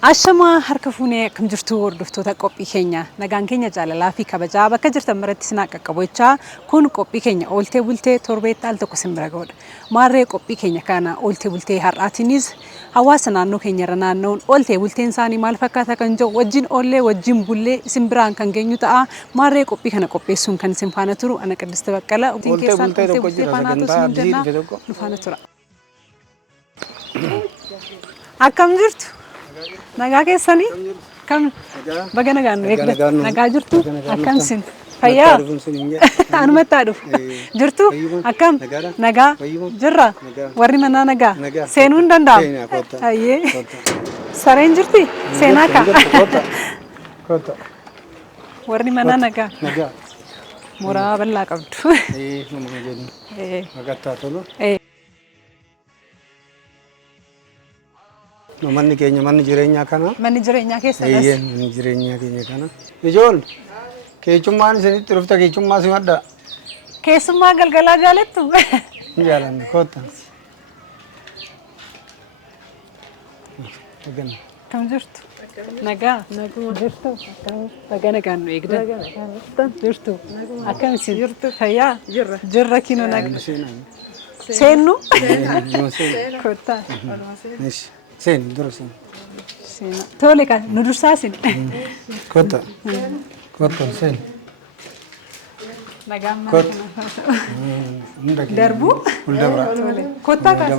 Ashama harka fuunee kam jirtu hordoftoota qophii keenya nagaan keenya jaalalaa fi kabajaa bakka jirtan maratti sinaa qaqqabochaa kun qophii keenya ooltee bultee torbeetti al tokko simbira godha maarree qophii keenya kana ooltee bultee har'aatiinis hawaasa naannoo keenya irra naannoon ooltee bulteen isaanii maal fakkaata kan jiru wajjin oollee wajjin bullee simbiraan kan geenyu ta'a maarree qophii kana qopheessuun kan isin faana turu ana Qidiste Baqqala oolteen keessaan ooltee bultee faana tosiin jenna nu faana tura. Akkam jirtu? Nagaa keessanii kam baga nagaan nu eegda nagaa jirtu akkam sin fayyaa anumatti dhufu jirtu akkam nagaa jirra warri manaa nagaa seenuu hin danda'amu ayyee sareen jirti seenaa ka warri manaa nagaa mooraa bal'aa qabdu manni keenya manni jireenyaa kana manni jireenyaa keessa manni jireenyaa keenya kana ijoollee keechummaan isinitti dhufta keechummaa si madda keessummaa galgalaa jaalattu jaalanne koota kam jirtu nagaa jirtu baga nagaan nu eegda jirtu akkam isin jirtu fayyaa jirra kino nagaa seennu koota Sen, dursin. Sen. Tole kan, nudursasin. Kota. Kota sen. Nagam. Kota. Darbu. Uldabra. Kota kan.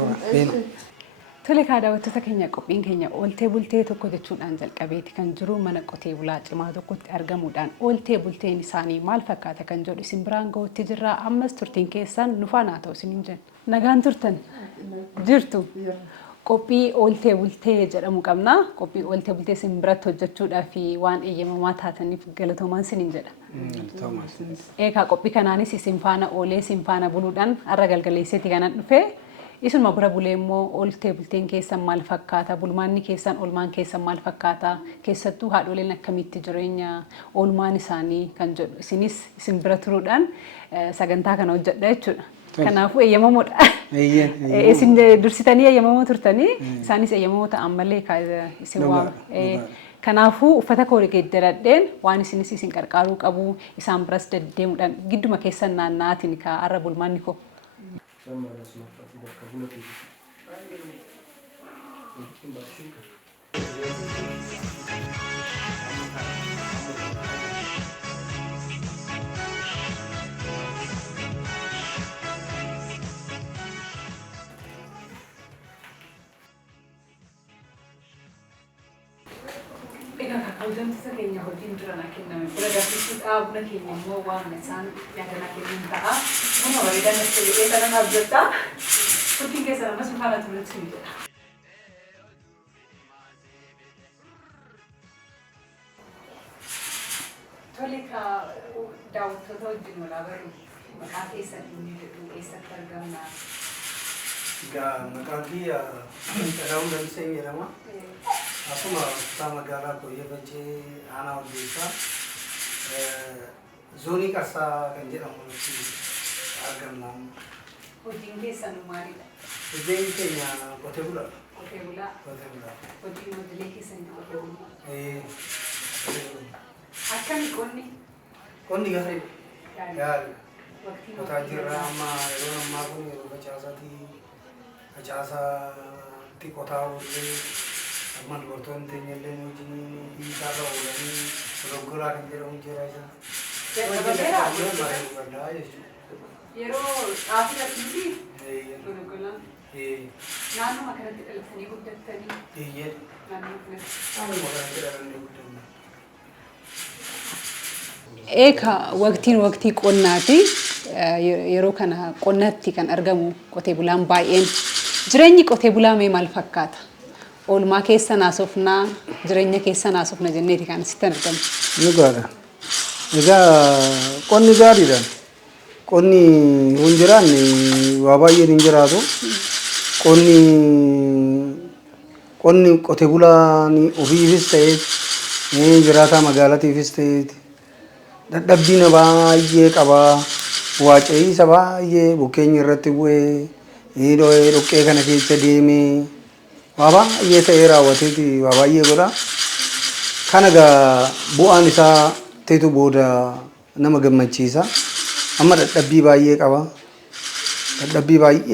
Tole kada waktu takenya qophiin keenya ooltee bultee tokko jechuudhaan jalqabeeti kan jiru mana qotee bulaa cimaa tokkotti argamuudhaan ooltee bulteen isaanii maal fakkaata kan jedhu isin biraan ga'utti jirra ammas turtiin keessan nu faana ta'u isin jenna. Nagaan turtan jirtu. Qophii ooltee bultee jedhamu qabna qophii ooltee bultee simbiratti hojjechuudhaa fi waan eeyyamamaa taataniif galatoomaan sinin jedha. Eegaa qophii kanaanis isin faana oolee isin faana buluudhaan har'a galgaleesseeti kanan dhufee isuma bira bulee immoo ooltee bulteen keessan maal fakkaata bulmaanni keessan oolmaan keessan maal fakkaata keessattuu haadholeen akkamitti jireenya oolmaan isaanii kan jedhu isinis isin bira turuudhaan sagantaa kana hojjedha jechuudha. Kanaafuu eeyyamamoodha. Isin dursitanii eeyyamamoo turtanii isaanis eeyyamamoo ta'an malee isin waamu. Kanaafuu uffata koo geeddaradheen waan isinis isin qarqaaruu qabu isaan biras deddeemuudhaan gidduma keessan naanna'aatiin ka har'a bulmaanni koo. Hojii keenya hojiin duraan kenname bira darbisuudhaa buna keenya immoo waan isaan yaadana kennan ta'a. Buna bareedaa natti ta'ee sana hojjeta. Hojiin keessa namas faana turetti ni jedha. Tole ka daawwattoota wajjin wal agarru maqaa keessanii eessatti argamna. Maqaan kiyya Raawun Damsee jedhama. Asuma kutaa magaalaa Koyyabajee aanaa Odeessaa zoonii Qarsaa kan jedhamutti argamna. Hojiin keessan maalidha? Hojiin keenya qotee bulaa. Qotee bulaa. Qotee bulaa. Hojiin hojiilee keessanii qotee bulaa. Akkami qonni? Qonni gaarii. Gaarii. Qotaa jirra amma yeroo ammaa kun yeroo facaasaatti qotaa oollee amma dubartoonni teenya illee wajjin isaarra oolanii doggoraa kan jedhamu jira isa. Yeroo xaafii argisiisi doggolaan naannoo kanatti dhalatanii guddatanii naannoo kanatti. Eeka waqtii qonnaati yeroo kana qonnatti kan argamu qotee bulaan baay'een jireenyi qotee bulaa mee maal fakkaata? Oolmaa keessa naasofnaa jireenya keessa naasofna jenneeti kan sitti argamu. Dhugaadha. Egaa qonni gaariidha. Qonni hin jiraanne waa baay'een hin jiraatu. Qonni qotee bulaan ofiifis ta'ee jiraataa magaalaatiifis ta'ee dadhabbiina baay'ee qabaa. Waaca'isa baay'ee bukkeenyi irratti bu'ee dhoqqee kana keessa deemee Baba ye ta'era watiti baba ye goda kana ga bu'aan isaa teetu booda nama gammachiisa amma dadhabbii baay'ee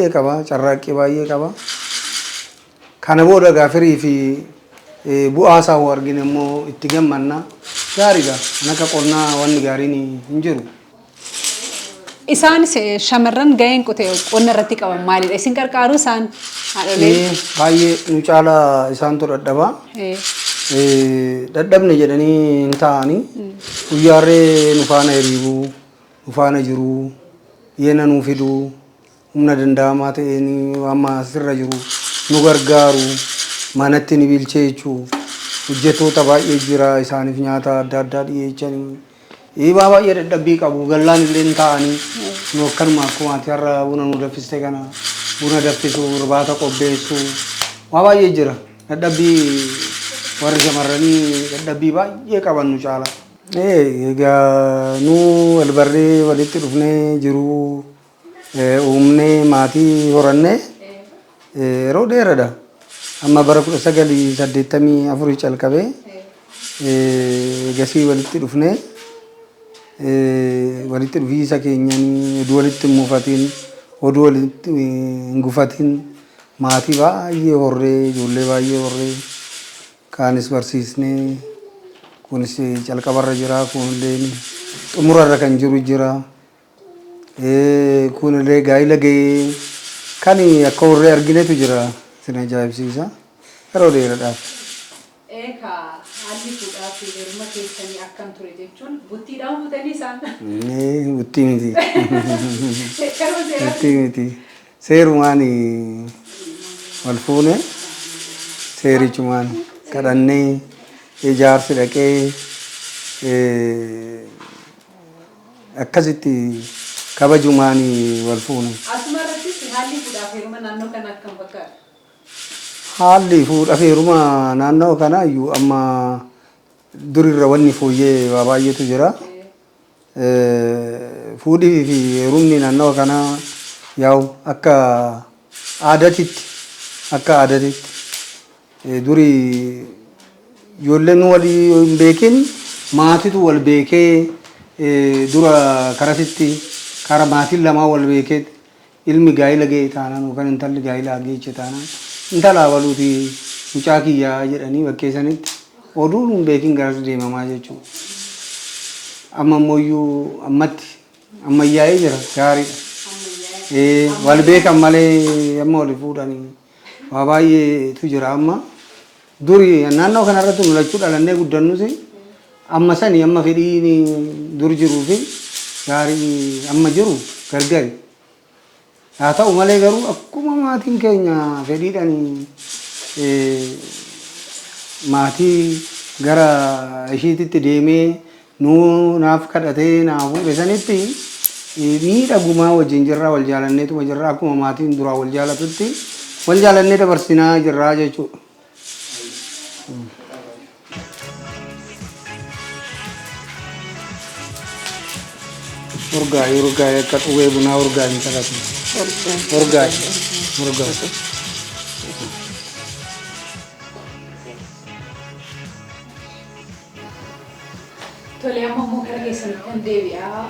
qaba carraaqqii baay'ee qaba kana booda gaafirii fi bu'aa isaa argine immoo itti gammanna gaariidha naka qonnaa wanni gaariin hin jiru. Isaan shamarran ga'een qonna irratti qaban maalidha? Isin qarqaaru isaan haadholee? Baay'ee nu caala isaantu dadhaba. Dadhabne jedhanii hin taa'anii guyyaarree nu faana hiriibuu nu faana jiruu yeena nuu fiduu humna danda'amaa ta'een amma sirra jiru nu gargaaru manatti ni bilchee jechuu hojjettoota baay'ee jira isaaniif nyaata adda addaa dhiyeechanii Iba baay'ee dadhabbii qabu gallaan illee hin taa'anii nu akkanuma akkuma ati har'a buna nu daffiste kana buna daffisuu irbaata qopheessuu waa baay'ee jira dadhabbii warri shamarranii dadhabbii baay'ee qaban nu caala. Egaa nu walbarree walitti dhufnee jiruu uumnee maatii horannee yeroo dheeraadha. Amma bara 1984 calqabee gasii walitti dhufnee walitti dhufiisa keenyanii oduu walitti hin mufatiin oduu walitti hin gufatiin maatii baay'ee horree ijoollee baay'ee horree kaanis barsiisnee kunis calqabarra jira kunillee xumurarra kan jiru jira kunillee gaa'ila ga'ee kan akka horree arginetu jira sin ajaa'ibsiisa yeroo dheeraadhaaf. Haalli fuudhaa fi heeruma keessanii akkam ture jechuun buttiidhaan fuutanii isaan? Buttii miti. Buttii miti. Seerumaan wal fuune seerichumaan kadhannee ijaarsi dhaqee akkasitti kabajumaan wal fuune. Asuma irrattis haalli fuudhaa fi heeruma naannoo kana akkam fakkaata? Haalli fuudhaa fi heeruma naannoo kana iyyuu amma durirra wanni fooyyee baay'eetu jira. Fuudhii fi heerumni naannoo kana yaa'u akka aadaatitti durii ijoolleen walii hin beekin maatitu wal beekee dura karasitti kara maatiin lamaa wal beekee ilmi gaa'ila ga'e taanaan yookaan intalli gaa'ila geeche taanaan intala baluuti mucaa kiyyaa jedhanii bakkeessanitti oduun hin beekin garas deemamaa jechuudha. Amma ammayyuu ammatti ammayyaa'ee jira gaariidha. Wal beekan malee amma wal fuudhanii waa baay'eetu jira amma. Duri naannoo kanarratti mul'achuu dhalannee guddannus amma sani amma fedhiin dur jiruu fi gaarii amma jiru gargari. Haa ta'u malee garuu akkuma maatiin keenya fedhiidhaan maatii gara ishiititti deemee nuu naaf kadhatee naaf fuudhe sanitti miidhagumaa wajjin jirraa wal jaalanneetuma jirraa akkuma maatiin duraa wal jaalatutti wal jaalannee dabarsinaa jirraa jechuudha. Urgaa akka xuwwee bunaa urgaa hin taphatu. Urgaa. Tole amma immoo gara keessanitti kan deebi'aa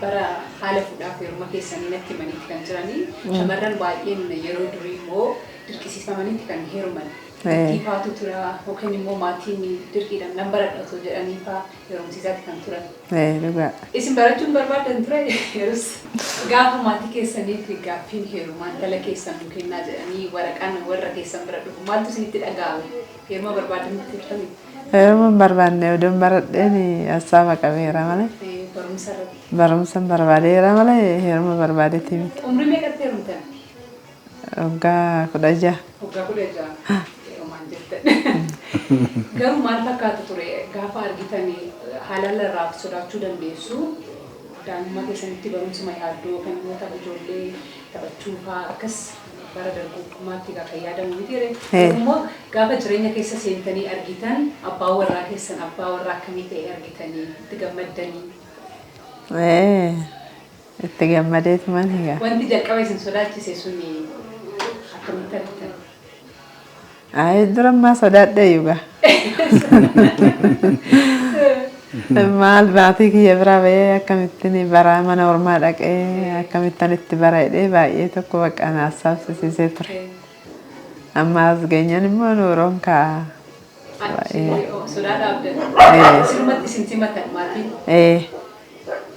bara haala fuudhaa fi heeruma keessanii natti himaniiti kan jiranii shamarran baay'een yeroo durii immoo dirqisiifamaniiti kan heeruman. Kiifaatu tura yookiin immoo maatiin dirqiidhaan nan baradhatu jedhanii fa'aa heerumsiisaatti kan turan. Isin barachuun barbaadan ture yerus gaafa maatii keessaniif gaaffiin heerumaa dhala keessan nu kennaa jedhanii waraqaan warra keessan bira dhufu maaltu isinitti dhaga'ame heeruma barbaadan turtanii? Heeruma barbaanne oduun baradheen asxaama qabeera malee. Barumsa barbaadeera malee heeruma barbaadetti miti. Umrii meeqatti heerumtan? Waggaa 16. Waggaa 16. Heerumaan jettan. Garuu maal fakkaata ture gaafa argitanii haala irraa sodaachuu dandeessu daa'imummaa keessanitti barumsuma yaaddoo kan immoo tapha ijoollee taphachuu fa'aa akkas bara dargagummaatti gaafa yaadamu miti jedhee. Immoo gaafa jireenya keessa seentanii argitan abbaa warraa keessan abbaa warraa akkamii ta'e argitanii itti gammaddanii. Itti gammadeetu mani gaa. Wanti jalqaba isin sodaachise suni akkamitti argitan? Ay durama sodaadhe yuga. Maal baatii kiyya bira bahee akkamittiin bara mana ormaa dhaqee akkamittan itti baradhee baay'ee tokko bakka naassaabsisiisee ture. Amma as geenyan immoo nuuroon kaa. Sodaa dhaabdan. Sirumatti isin simatan maatiin.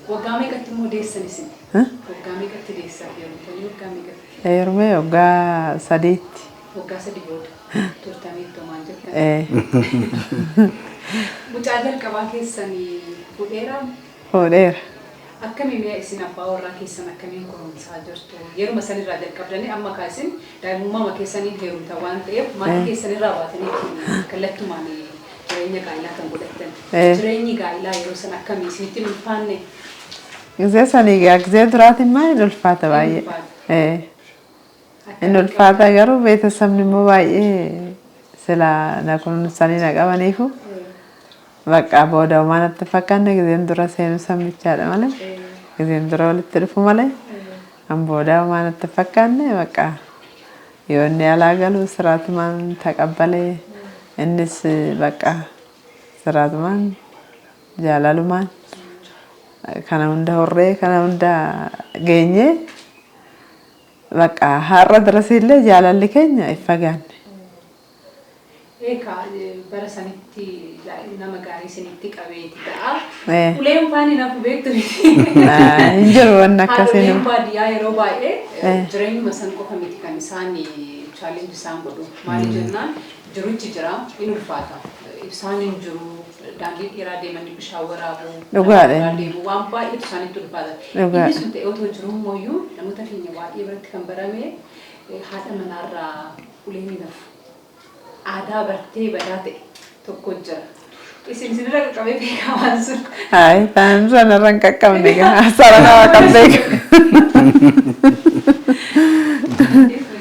Waggaa meeqatti immoo deessan isin? Waggaa meeqatti deessan yeroo waggaa meeqatti? Yerumee waggaa sadiitti. Waggaa sadii booda turtanii maal jettan? Mucaa jalqabaa keessanii fuudheeraa? Fuudheera. Akkamiin isin abbaa warraa keessan akkamiin kunuunsaa jirtu? Yeruma sanirraa jalqabdanii amma kaasin daa'imummaa keessaniin heerumta waan ta'eef maatii keessanirraa baatanii kallattumaan jireenya gaa'ilaa kan godhattan. Jireenyi gaa'ilaa yeroo san akkamii isinitti ulfaanne? Gisee sanii gisee duraatiin maal ulfaata baay'ee. Inni ulfaata garuu beeksisni immoo baay'ee sila na kunuunsanii na qabaniifu. Bakka booda waan itti fakkaanne giseen dura seenu sammichaadha malee giseen dura walitti dhufu malee an booda waan itti fakkaanne bakka yoo inni alaa galu siraatumaan taqabbalee innis bakka siraatumaan jaalalumaan kana hunda horree kana hunda geenye bakka har'a dirasiillee jaalalli keenya ifagaanne. Eka bara sanitti nama gaarii isinitti qabeeti ta'a. Uleen faani nafu beektu miti. Hin jiru waan akkasii. Uleen baadiyyaa yeroo baay'ee jireenyuma san qofa miti kan isaan challenge isaan godhu. Maali jennaan jiruchi jira in ulfaata. Ibsaan hin jiru daandii dheeraa deemanii bishaan waraabuu. Dhugaadha. Waan baay'eetu isaanitti ulfaata. Inni sun ta'ee otoo jiru immoo namoota keenya baay'ee biratti kan barame haadha manaarraa uleen ni nafu. Aadaa bartee badaa ta'e tokko jira. Isin sinirra qaqqabee beekamaan sun. Ay, tan sanarra hin qaqqabne gaa sarara waa kan beeku.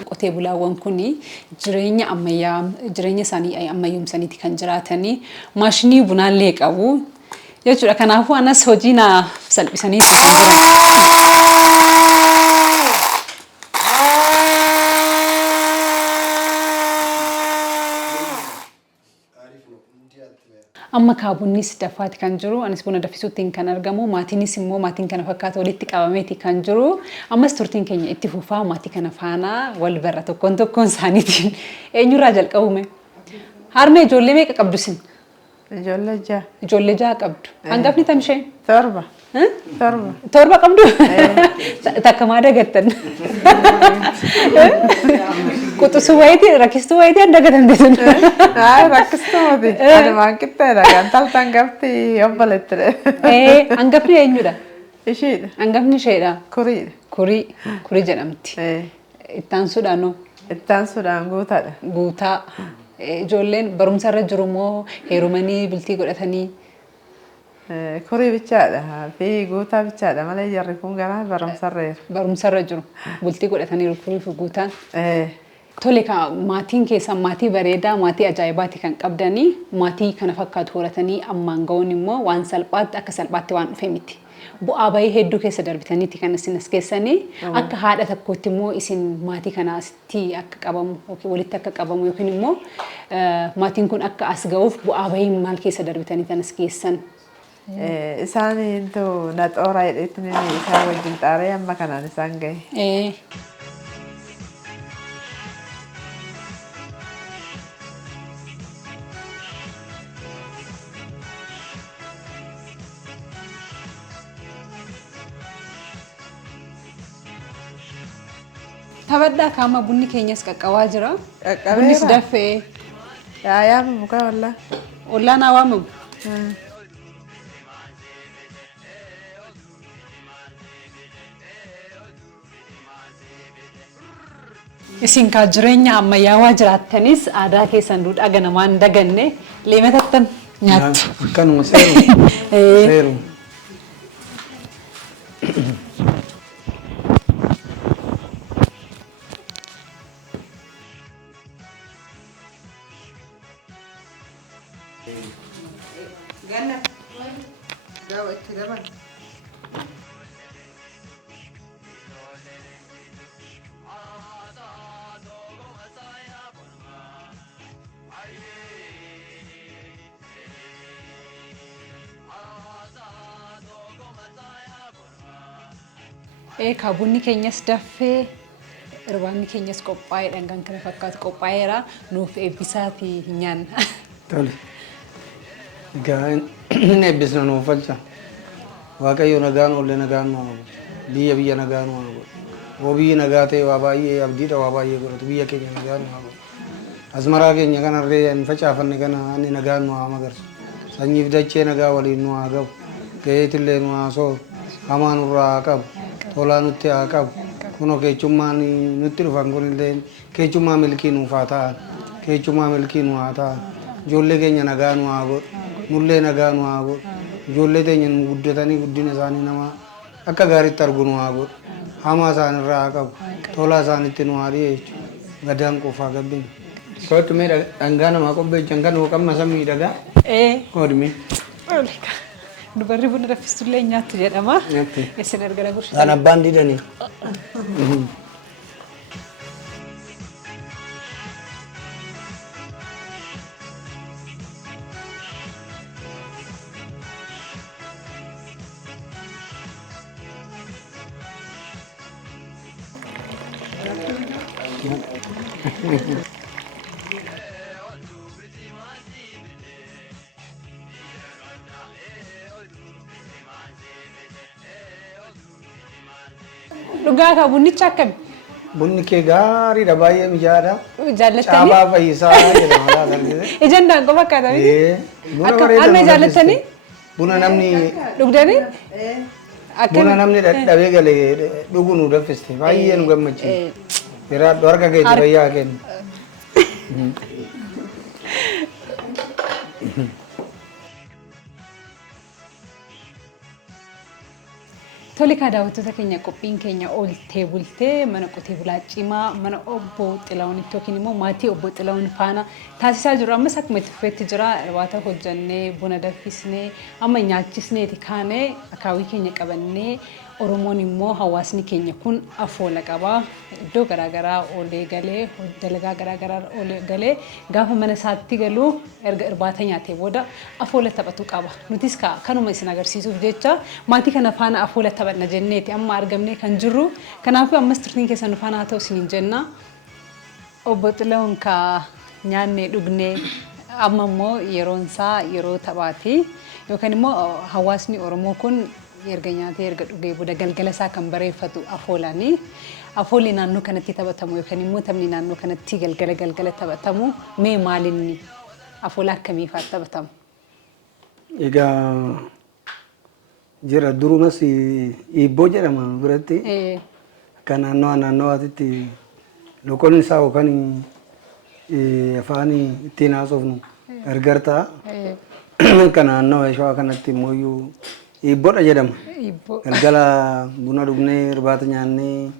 Qotee bulaawwan kun jireenya ammayyaa jireenya isaanii ammayyoomsaniiti kan jiraatanii maashinii bunaallee qabu jechuudha. Kanaafuu anas hojii naaf salphisanii amma kaabunnis daffaati kan jiru anis buna daffisuutiin kan argamu maatiinis immoo maatiin kana fakkaata walitti qabameeti kan jiru ammas turtiin keenya itti fufaa maatii kana faana wal barra tokkoon isaaniitiin eenyurraa jalqabume harmee ijoollee meeqa qabdu isin? Ijoollee ja'a qabdu. Hangafni tam ishee? Torba. Torba qabdu? Takka maa dagattan? Quxisuu wayitii rakkistuu wayitii an dagatamte sun. Rakkistuu miti. Ani waan qixxeedha. Gantaltaan gafti obbalettidha. Hangafni eenyudha? Isheedha. Hangafni isheedha? Kuriidha. Kurii jedhamti. Ittaan suudhaanoo? Ittaan suudhaan guutaadha. Guutaa. Ijoolleen barumsa irra jiru moo heerumanii bultii godhatanii? Kurii bichaadha fi guutaa bichaadha malee jarri kun gara barumsa irra jiru. Barumsa irra jiru. Bultii godhatanii kurii fi guutaan. Tole maatiin keessan maatii bareedaa maatii ajaa'ibaati kan qabdanii maatii kana fakkaatu horatanii ammaan ga'uun immoo waan salphaatti akka salphaatti waan dhufe miti. Bu'aa bahii hedduu keessa darbitaniiti kan isin as keessanii akka haadha tokkootti immoo isin maatii kanaatti akka qabamu yookiin walitti akka qabamu yookiin immoo maatiin kun akka as ga'uuf bu'aa bahii maal keessa darbitanii kan as keessan? Isaan intuu na xooraa jedheetti isaan wajjin xaaree amma kanaan isaan ga'e. Tabaddaa kaama bunni keenyas qaqqabaa jira. Bunnis daffee. Yaa'aama muka ollaa. Ollaan hawaamamu. Isin kaa jireenya ammayyaawaa jiraattanis aadaa keessan duudhaa ganamaan daganne leematattan nyaattu. Kanuma seeru. Kabunni keenyas daffee irbaanni keenyas qophaa'ee dhangaan kana fakkaatu qophaa'eera nuuf eebbisaati nyaanna. Tole. Egaa inni eebbisna nuuf falcha. Waaqayyo nagaan oolle nagaan nu haa godhu. Biyya nagaan nu haa godhu. Yoo biyyi nagaa ta'e waa baay'ee abdiidha waa baay'ee godhatu biyya keenya nagaan nu haa godhu. Asmaraa keenya kanarree hin facaafanne kana inni nagaan nu haa magarsu. Sanyiif dachee nagaa waliin nu haa gabu. Gaheetillee nu haa sooru. Hamaa nurraa haa qabu. Tolaa nutti haa qabu. Kunoo keechummaan nutti dhufan kunillee keechummaa milkii nuuf haa ta'an. Keechummaa milkii nu haa ta'an. Ijoollee keenya nagaa nu haa godhu. Nullee nagaa nu haa godhu. Ijoollee teenya nu guddatanii guddina isaanii nama akka gaariitti argu nu haa godhu. Hamaa isaanirraa haa qabu. Tolaa isaanitti nu haa dhiyeessu. Gadaan qofaa gabbinu. Kootu mee dhangaa namaa qopheechan kan hooqamma sammii dhagaa? Koodmi. Dubarri buna raffistullee nyaattu jedhama. Isin erga gurshaa. Kan abbaan didanii. Dhugaa ka bunnicha akkami? Bunni kee gaariidha baay'ee mijaa'aadha. Jaallattanii? Caabaa Fayyisaa jedhama laata. Ijaan daangoo fakkaata miti? Buna bareedaa. Amma jaallattanii? Buna namni Dhugdanii? buna namni dadhabee galee dhuguu nu daffiste baay'ee nu gammachiisa. Biraadhu harka keetti fayyaa kennu. Tole daawwattoota keenya qophiin keenya ooltee bultee mana qotee bulaa cimaa mana obbo Xilaawunitti yookiin immoo maatii obbo Xilaawun faana taasisaa jiru. Ammas akkuma itti fufeetti jira irbaata hojjannee buna danfisnee amma nyaachisneeti kaanee akaawii keenya qabannee Oromoon immoo hawaasni keenya kun afoola qaba. Iddoo garaagaraa oolee galee dalagaa garaagaraa oolee galee gaafa mana isaatti galuu erga irbaata nyaatee booda afoola taphatu qaba. Nutis kanuma isin agarsiisuuf jecha maatii kana faana afoola taphanna jenneeti amma argamnee kan jirru. Kanaafuu ammas turtiin keessan faana haa ta'u isiniin jenna. Obbo Xilaawun nyaannee dhugnee amma immoo yeroon isaa yeroo taphaati yookaan immoo hawaasni Oromoo kun erga nyaatee erga dhugee booda galgala isaa kan bareeffatu afoolaani. Afoolli naannoo kanatti taphatamu yookaan immoo taphni naannoo kanatti galgala taphatamu mee maalinni afoola akkamiifaa taphatamu? Egaa jira durumas ibboo jedhama biratti. Kan naannowaatitti loqonni isaa yookaan afaan ittiin haasofnu gargar ta'a. Kan naannawa shawaa kanatti immoo ibboodha jedhama. Galgala buna dhugnee irbaata nyaannee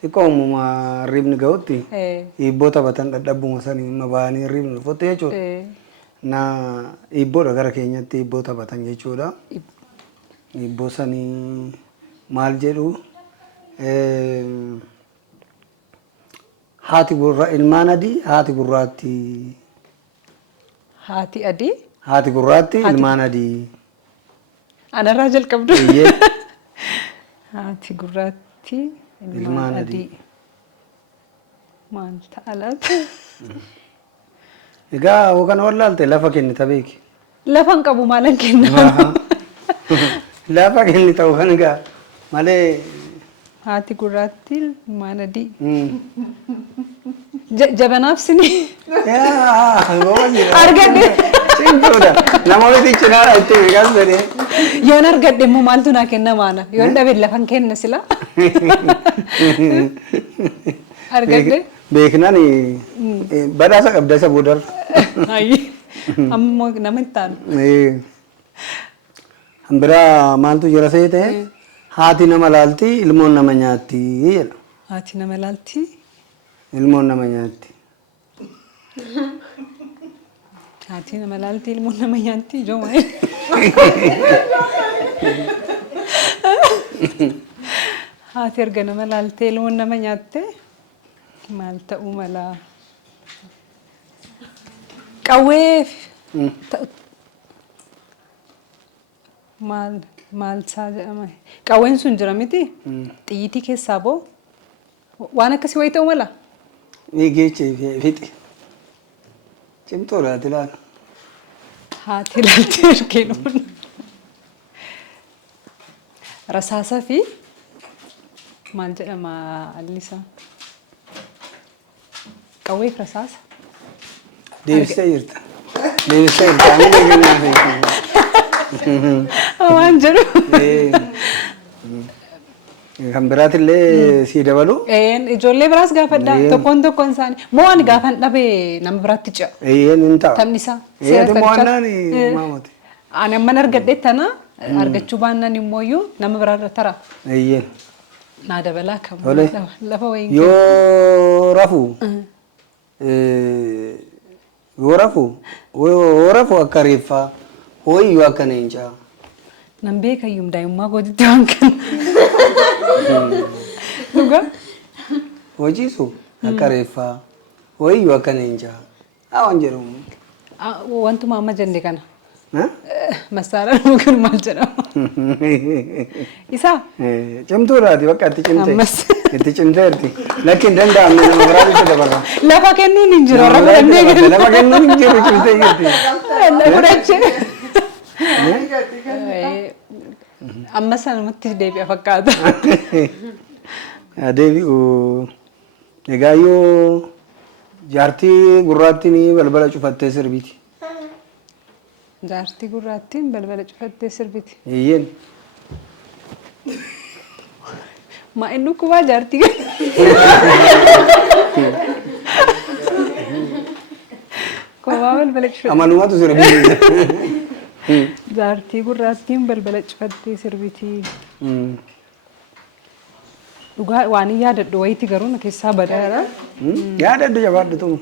xiqqoo uumama ribni ga'utti ibboo taphatan dadhabbuma sanii dhimma ba'anii ribni dhufutti jechuudha. Na ibboodha gara keenyatti ibboo taphatan jechuudha. Ibboo sanii maal jedhu haati gurraa ilmaan adii haati gurraatti. Haati adii? Haati gurraatti ilmaan adii. Anarraa jalqabdu. Haati gurraatti ilmaan adii. Maal ta'a laata? Egaa hookan wallaalte lafa kennita beeki. Lafa hin qabu maalan kennaa? Lafa kennita hookan egaa malee. Haati gurraatti ilmaan adii. Jabanaaf sini. Argadde. Simpluudha. Namoonni cinaadha itti beekas jedhee. Yoon argadde immoo maaltu naa kenna maana? Yoon dhabe lafan kenna sila. Argadde. Beeknaan badhaasa qabda isa boodarra. Ammoo nama hin taanu. Biraa maaltu jira seete haati nama laalti ilmoon nama nyaatti jedha. Haati nama laalti. Ilmoon nama nyaatti. Haati nama laalti ilmoon nama nyaatti ijooma. Haati erga nama laaltee ilmoon nama nyaatte maal ta'uu mala? Qawwee maal Maal isaa jedhama. Qawween sun jira miti. Xiyyitii keessaa boo waan akkasii wayii ta'u mala. Ni geechee fixe. Cimtoodha ati laala. Haati ilaaltee ergeen rasaasaa fi maal jedhama allisaa. Qawwee fi rasaasa. Deebistee jirta. Deebistee jirta. Ani eeganaa waan jedhu. Kan biraatillee sii dabalu. Ijoollee biraas gaafadha. Tokkoon isaanii. Moo ani gaafan dhabee nama biraatti ce'a. Hin ta'a. Taphni isaa. Ati mo'annaan maamoti. Ani amman argadhee tana argachuu baannaan immoo nama biraarra tara. Naa dabalaa kan lafa wayiin. Yoo rafu. Yoo rafu akka reeffaa. Hooyyuu akka leencaa. Nan beekayyuu daa'immaa gootitti waan kana. Dhugaa? Hojiisu akka reeffaa. Hooyyuu akka leencaa. Waan jedhamu. Wantuma amma jenne kana. Masaara dhuguun maal jedhama? Isaa? Cimtuudhaati bakka itti cimtee. Itti cimteerti. Lakki hin danda'amne nama biraatti dabarra. Lafa kennuun hin jiru. Lafa kennuun hin jiru cimtee jirti. Fudhachee. Amma sanumatti deebi'a fakkaata. Deebi'u egaa yoo jaartii gurraattiin balbala cufattee sirbiti. Jaartii gurraattiin balbala cufattee sirbiti. Eeyyeen. Maa inni kubaa jaartii kubaa balbala cufattee. Amanumatu sirbiti. Jaartii gurraattiin balbala cufattee sirbiti. Dhugaa waan yaadadhu wayiiti garuu na keessaa badaadha. Yaadadhu jabaadhu tumu.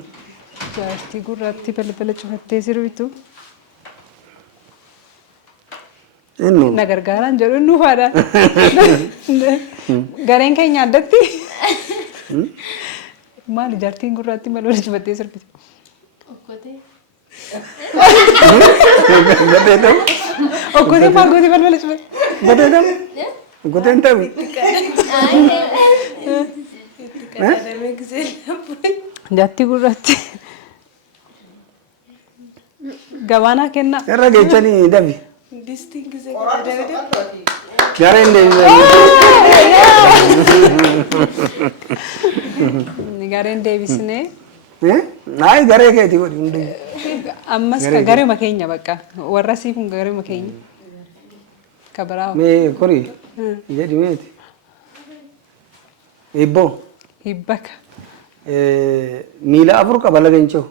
Jaartii gurraattii balbala cufattee sirbitu. Innu. Na gargaaraan jedhu inni ufaadha. Gareen keenya addatti. Maali jaartiin gurraattiin balbala cufattee sirbiti? Okkotee maal gootee balbala cufatte? Okkotee hin tabi. Jaartii gurraatti. Gabaanaa kennaa. Irra geechanii dabi. Gareen deebisee. Gareen deebisnee. Naai garee keeti godhi hundi. Ammas garee makeenya bakka warra siif garee makeenya. Kabaraa. Mee kori jedhi meeti. Hibboo. Hibbaka. Miila afur qaba lageenchoo.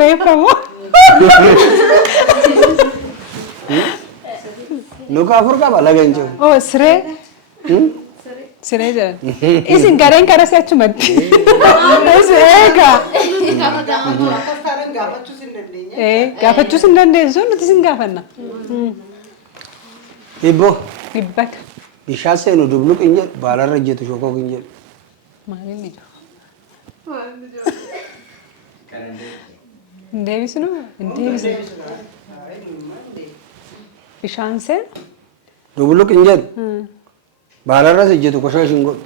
Reeffamoo. Luka afur qaba lageenchoo. Oh siree. Siree jedhan. Isin gareen kana si achumatti. Eegaa. Gaafachuus hin dandeessu nuti sin gaafanna. Hibboo. Hibbaka. Bishaan seenu dubluq hin jedhu baalarra ejjetu shokoo hin jedhu. Maaliin ijoo? Hin deebisnu? Hin deebisnu. Bishaan seenu? Dubluq hin jedhu. Baalarras ejjetu koshoosh hin godhu.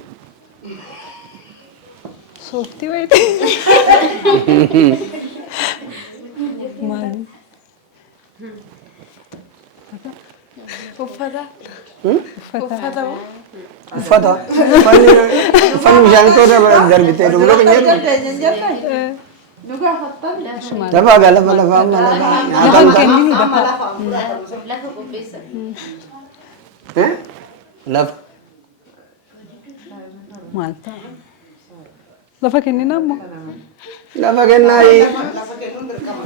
Sooftii wayiti. Maaliin? Uffata. Uffata. Uffata. Uffanni bishaan toora darbitee dubluq hin jedhu. Lafa gaa lafa amma lafa. Lafa hin kenninu lafa. Lafa qopheessa. Lafa. Maal ta'a? Lafa kennina ammoo. Lafa kennaayi.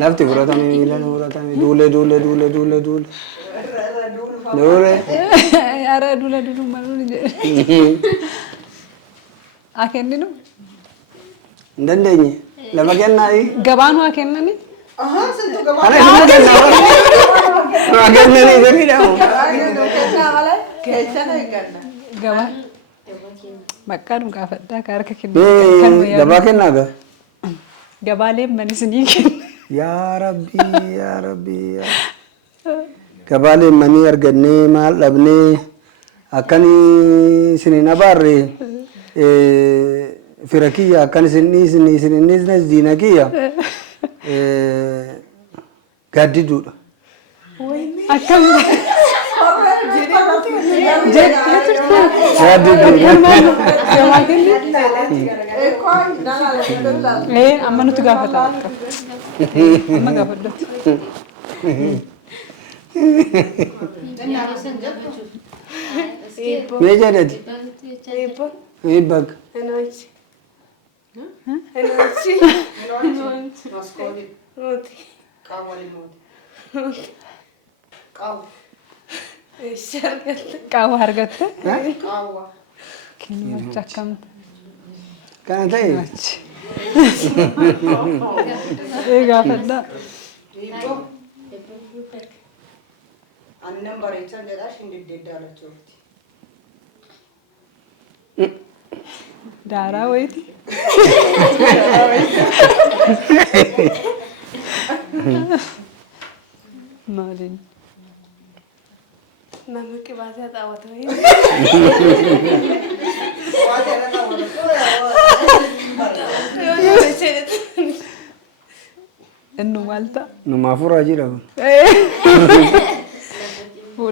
Lafti fudhatame miilaan fudhatame duulee. Duulee. Ara duula maluun jedhe. Haa kenninu? Hin dandeenye. Lafa kennaayi. Gabaanu haa kennani? Kana isuma kennaa. Haa kennanii jedhidhamu. Gabaa. Bakka nu gaafadhaa ka harka kennu. Gabaa kennaa gaa. Gabaaleen manis ni kenna. Yaa Rabbi. Gabaalee manii argannee maal dhabnee akkanii sinin abaarre fira kiyya akkan isin dhiisnes diina kiyya gaaddiduudha. Akkam amma nuti gaafata amma gaafadhatti. Mee jedhati eebbak qaawwa argatte kennumachi akkamta kana ta'e gaafadha. Annem bareechan jedhaa shindiddeedda alachoofti. Daaraa wayiiti. Maaliin? Namni qibaatee xaawwatu Innu maal ta'a? numaa furaa jira.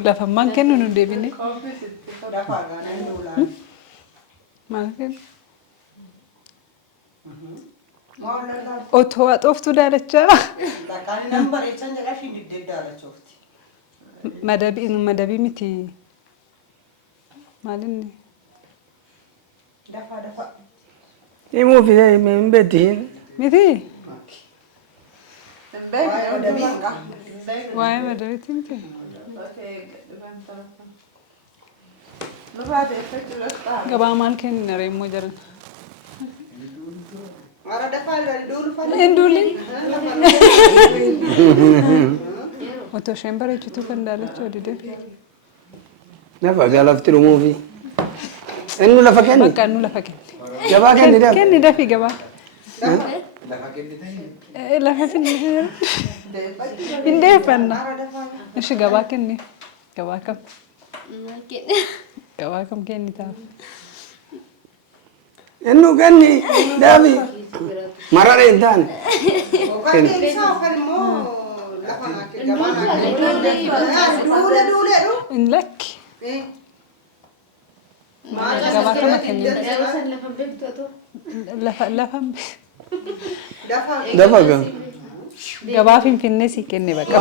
Lafammaan kennu nu deebine. Maal kennu? Otoo haxooftuu daalachaa. Dhaqaan nam bareechan jedhaa shindiddeedda alachoofti. Madabii miti. Maalinni? Dafa. Himuu fi hin beektiin. Miti? Dabiinqa. Waa'ee madabiitti miti? Gabaa maal kennina reemmoo jiran? Mara dafaa irraa duulfame. Induulli? Otoo isheen bareechituu kan daalachuu didee. Lafa gaalafti dhumuu fi inni lafa kenni. Bakka nu lafa kenni. Gabaa kenni daf. Kenni dafi gabaa. Lafa kenni. Hindeeffanna. Ishi gabaa kenni. Gabaa kam? Gabaa kam kenni taaf? Innu kenni daafi mararee hin taane. Kan isaa kan immoo lafa naake gabaa naake. Duule dhu. In lakki. Gabaa kama kenni. Lafan Dafa gam. gabaa Finfinnee si kenne bakka.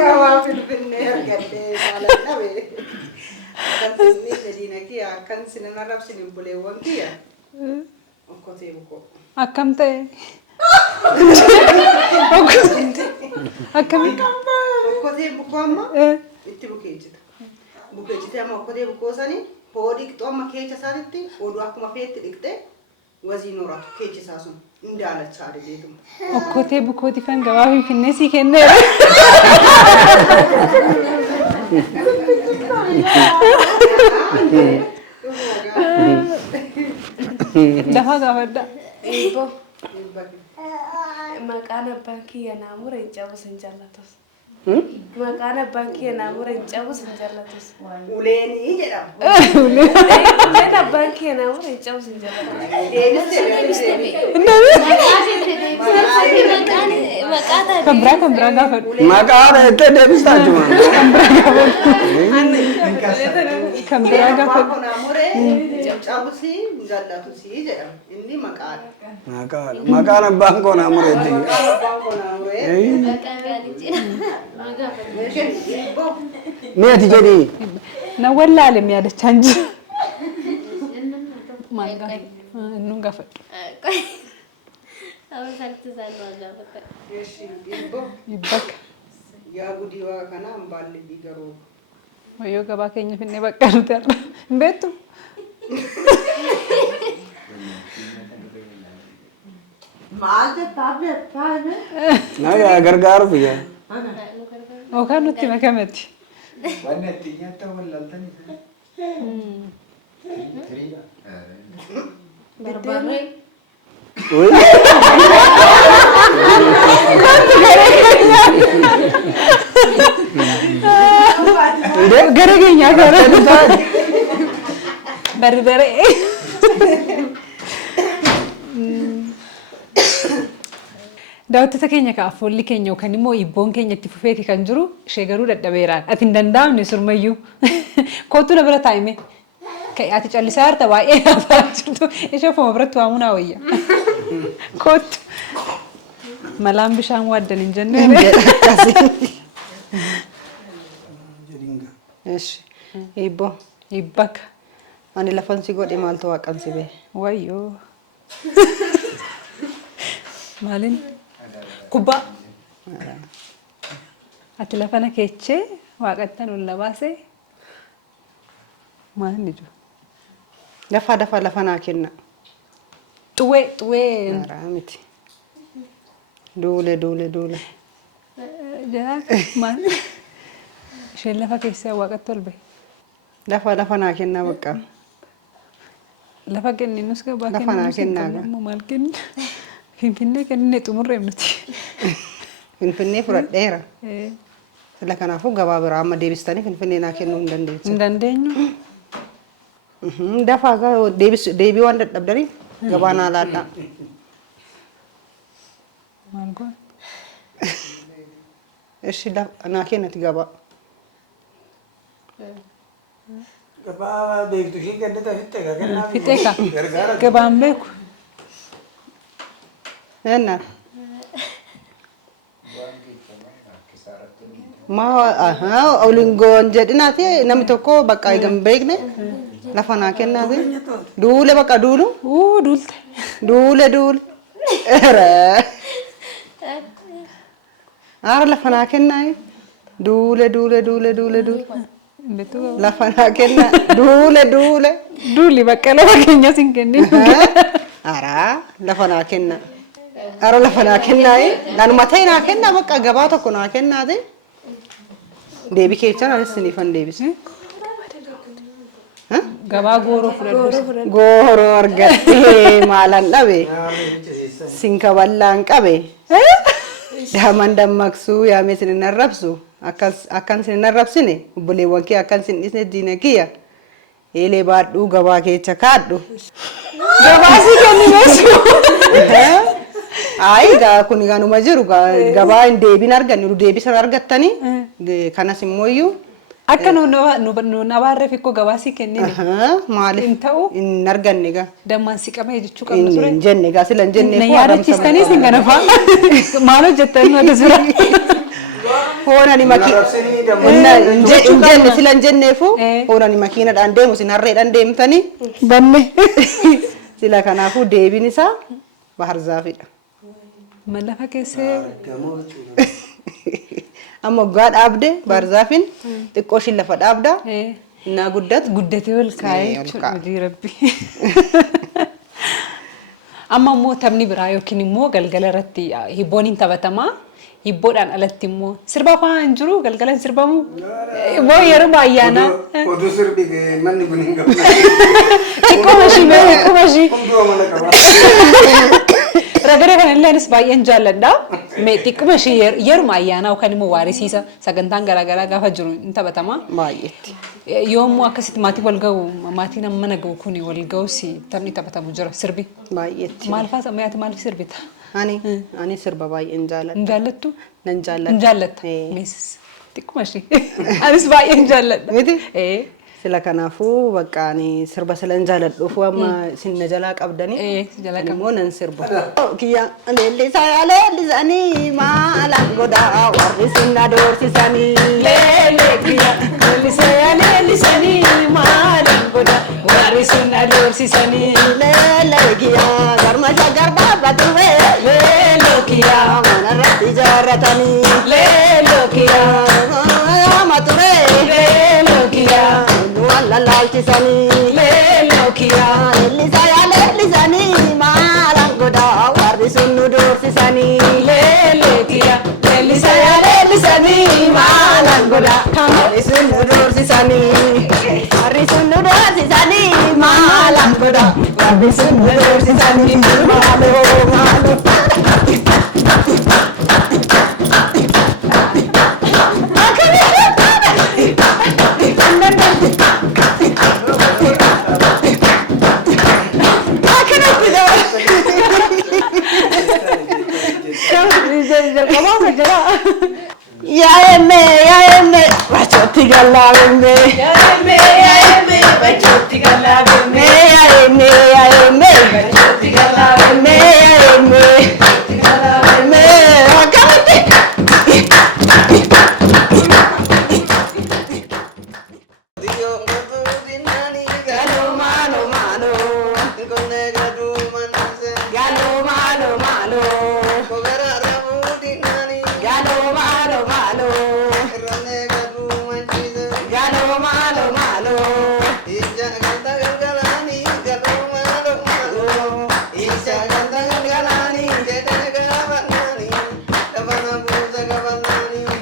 Gabaa Finfinnee argattee jaalladha dhabe. Kan sinni jedhina kiyya kan sinna rabsinin buleewwan kiyya. Okkotee bukoo. Akkam ta'e? Akkami? Okkotee bukoo amma itti bukeejjita. Bukeejjitee amma okkotee bukoo sanii hoodii qixxoo amma keecha isaanitti oduu akkuma feetti dhiqxee wazii nooratu keechi isaa sun hin daalachaa deebiituma. Okkotee bukooti kan gabaa Finfinnee si kenneera. Dafa gaafadha. Maqaan abbaan kiyya naamura hin cabus hin jallatus. Maqaan abbaan kiyya naamura hin cabus hin jallatus. Uleenii jedhama. Maqaan abbaan kiyya naamura hin cabus hin jallatus. Kan biraa gaafadhu. Maqaa reettee deebistaa juma. Kan biraa gaafadhu. Cabusii jallatusii jedhama. Inni maqaadha. Maqaan abbaan koo naamureetti. Abbaan koo naamuree. Mee ati jedhii. Na wallaale yaadachaa hin jiru. Maal gaafadhu? Inni gaafadhu. Bakka. Yaa gudii waa kana hambaalli garuu. Wayyoo gabaa keenya Finfinnee bakka nuti arga. Hin beektu? Maal jettaa beektaa? Nagaa gargaaruuf yaa. Yookaan nutti makametti. Wanni itti nyaata wallaltanii. Barbaadee. Uy. gara keenyaa gara barbaree daawwattoota keenya ka afoolli keenya yookaan immoo ibboon keenya itti fufeeti kan jiru ishee garuu dadhabeeraan ati hin danda'amne surmayyuu kootu na bira taa'ime ati callisaa harta baay'ee hafaa jirtu ishee fuma biratti waamunaa wayya kootu malaan bishaan waaddan hin jenne Ibbo. ibbaka Ani lafan si godhe maaltu waaqan si bee. wayyoo maalin kubbaa ati lafana keechee waaqattan ol labaasee maalin iju Dafa lafanaa kenna. xuwee Mara miti. Duule. jala maal isheen lafa keessaa waaqatti ol ba'e Lafanaa kenna bakka. lafa kenninus gabaa Lafa naa kennaa gaa. maal kenna finfinnee kennine xumurreef nuti Finfinnee fudhadheera. Sila kanaafuu gabaa biraa amma deebistanii Finfinnee naa kennuu hin dandeessu. hin dandeenyu Dafa deebii waan dadhabdanii gabaa naa laadhaa. maal goon Ishi naa kennati gabaa. Gabaa beektu isheen gandata fixee kennaa. fixee ka gabaan beeku Enna. Olingoon jedhinaati namni tokko bakka eegan beekne lafa naa kennaati. Duule bakka duulu. duulte Duule. Aara lafa naa kennaa. Duule. betu Lafa naa kennaa. Duule. duuli bakka lafa keenyas hin kennin Aara lafa naa kennaa. Aara lafa naa kennaa. Naanuma ta'e naa kennaa bakka gabaa tokko naa kennaati. Deebii keechaan anis siniifan deebise. gabaa gooroo fudhadhu Gooroo argadhee maalan dhabe. Sinka bal'aan qabe. Daaman dammaqsuu yaamee sin hin arrabsu. Akkan sin hin arrabsine obboleewwan kee akkan sin dhisne diina kiyya. Eelee baadhuu gabaa keecha kaadhu. gabaa si kennineessu Ayi kun ganuma jiru gabaa hin deebiin arganne deebisan argattanii kanas immoo akka nu nabaarreef ikkoo gabaa si kennine maaliif hin ta'u hin arganne gaa. dammaan si qabee jechuu qabna ture Hin jenne gaa sila hin jenne. na yaadachiistanii sin ganafaa maal hojjettanii wada jira Hoonani jenne sila hin jenneefu hoonani makiinadhaan deemu sin harreedhaan deemtanii banne sila kanaafuu deebiin isaa bahar zaafidha. lafa keessee Amma waggaa dhaabde bahar zaafin xiqqoo ishiin lafa dhaabda naa guddatee ol kaa'ee jechuudha hojii rabbi amma immoo taphni biraa yookiin immoo galgala irratti hibboon hin taphatamaa hibboodhaan alatti immoo sirba afaan hin jiru galgala hin sirbamu immoo yeruma ayyaanaa Oduu sirbi manni kun hin gabu. xiqquma ishii Hunduu mana qaba. ragada kanallee anis baay'een jaalladha mee xiqquma ishii yeruma ayyaanaa yookaan immoo waarisiisa sagantaan garaagaraa gaafa jiru hin taphatama baay'eetti. yoommoo akkasitti maatii wal ga'u maatiin mana ga'u kun wal ga'us taphni taphatamu jira sirbi Baay'eetti. maal fa'aa sammayaati maaliif sirbita Ani sirba baay'een jaalladha. hin jaallattu Nan hin jaalladha. jaallatta meesis xiqquma ishii anis baay'een jaalladha Miti? Sila kanaafuu bakka ani sirba sila hin jaalladhuuf amma isin na jalaa qabdanii. jala Ani immoo nan sirba. Kiyya leellisanii maalaan godhaa warri sinna doorsisanii. leellisanii maalaan godha warri sinna doorsisanii Leellee kiyya garmacha garbaa baturre. leeloo kiyyaa Manarratti ijaarratanii. leeloo kiyyaa Mature. leeloo kiyyaa Lalaalchisanii. leeloo kiyyaa Leellisanii maalaan godhaa warri sun nu doorsisanii. leeloo kiyyaa leellisanii maalaan godha Warri sun nu doorsisanii. Warri sun nu doorsisanii maalaan godhaa warri sun nu doorsisanii. Maaloo. galla bimbe Yaeme yaeme bachotti galla bimbe yaeme yaeme bachotti galla me yaeme me akamte galo malo malo galo malo malo galo malo malo galo malo malo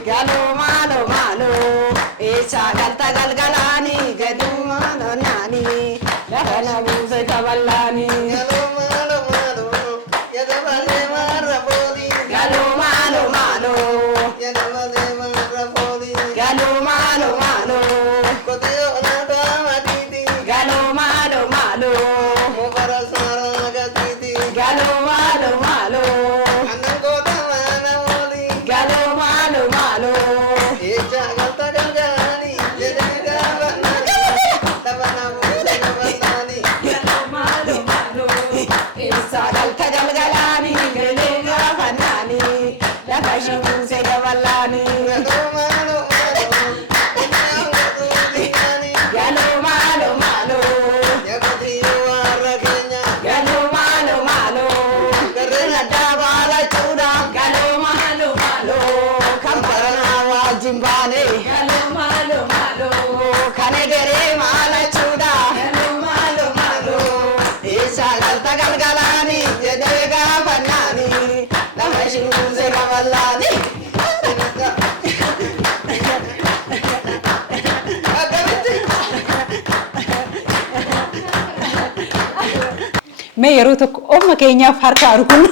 galo malo malo isa galta galgalani gadu malo nani lakana buze kaballani galo malo malo galo malo malo galo malo malo galo malo malo galo malo malo isa galta galgalani gelenga fanani lakashi buze kaballani galo malo malo galo malo malo dabala chuda galo malo malo kamparana wajimbane galo malo malo kanegere mala chuda galo malo malo isa galta galgalani jedega banani lamashi buze kaballani Mee yeroo tokko ofuma keenyaaf harka arguun.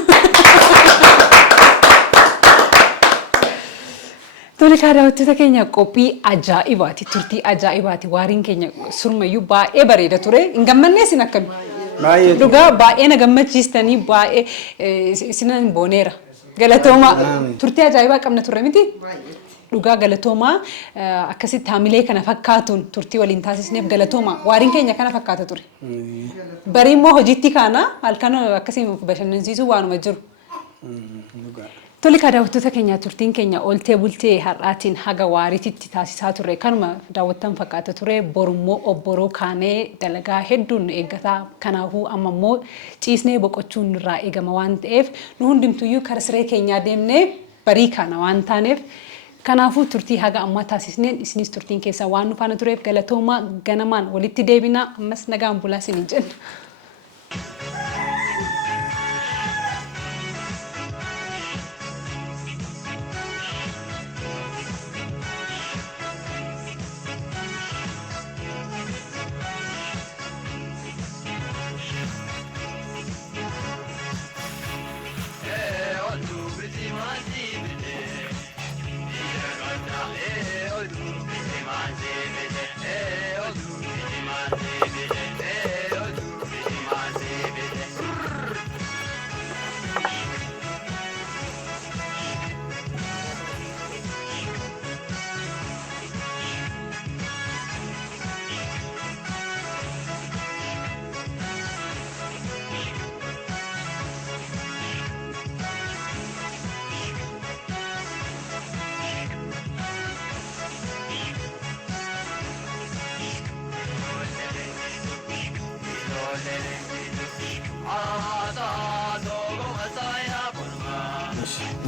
Tole daawwattoota keenya qophii ajaa'ibaati. Turtii ajaa'ibaati. Waariin keenya surmayyuu baay'ee bareeda ture. Hin gammannees hin akkami. Baay'ee Dhugaa baay'ee na gammachiistanii baay'ee isinan booneera. Galatooma turtii ajaa'ibaa qabna turre miti? Dhugaa galatooma akkasitti haamilee kana fakkaatuun turtii waliin taasisneef galatooma. Waariin keenya kana fakkaata ture. Barii immoo hojiitti kaana halkan akkasiin bashannansiisuu waanuma jiru. Tole daawwattoota keenya turtiin keenya oltee bultee har'aatiin haga waariititti taasisaa turre kanuma daawwattan fakkaata ture borummoo obboroo kaanee dalagaa hedduun eeggataa kanaafuu amma immoo ciisnee boqochuun irraa eegama waan ta'eef nu hundumtuyyuu karaa siree keenyaa deemnee barii kana waan taaneef kanaafuu turtii haga ammaa taasisneen isinis turtiin keessa waan nu faana tureef galatooma ganamaan walitti deebinaa ammas nagaan bulaa isiniin jenna.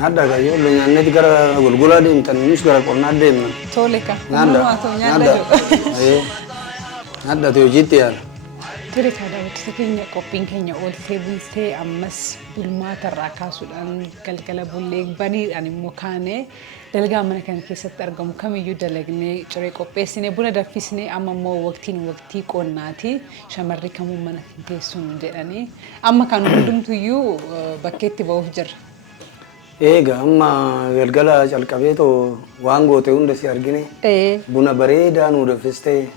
Nada kayo lu nyanyi di gara gulgula di intan nus gara korna dem. Tole ka. Nada. Ayo. Nada tuh jitian. Tole ka daawwattoota keenya qophiin keenya ooltee bultee ammas bulmaata irraa kaasuudhaan galgala bullee bariidhaan immoo kaanee dalagaa mana kana keessatti argamu kamiyyuu dalagnee ciree qopheessinee buna danfisnee amma immoo waqtii qonnaati shamarri kamuu mana geessuun jedhanii amma kan hundumtuyyuu bakkeetti ba'uuf jirra. Ega amma galgala calqabeeto waan goote hunda si argine buna bareedaa nu danfiste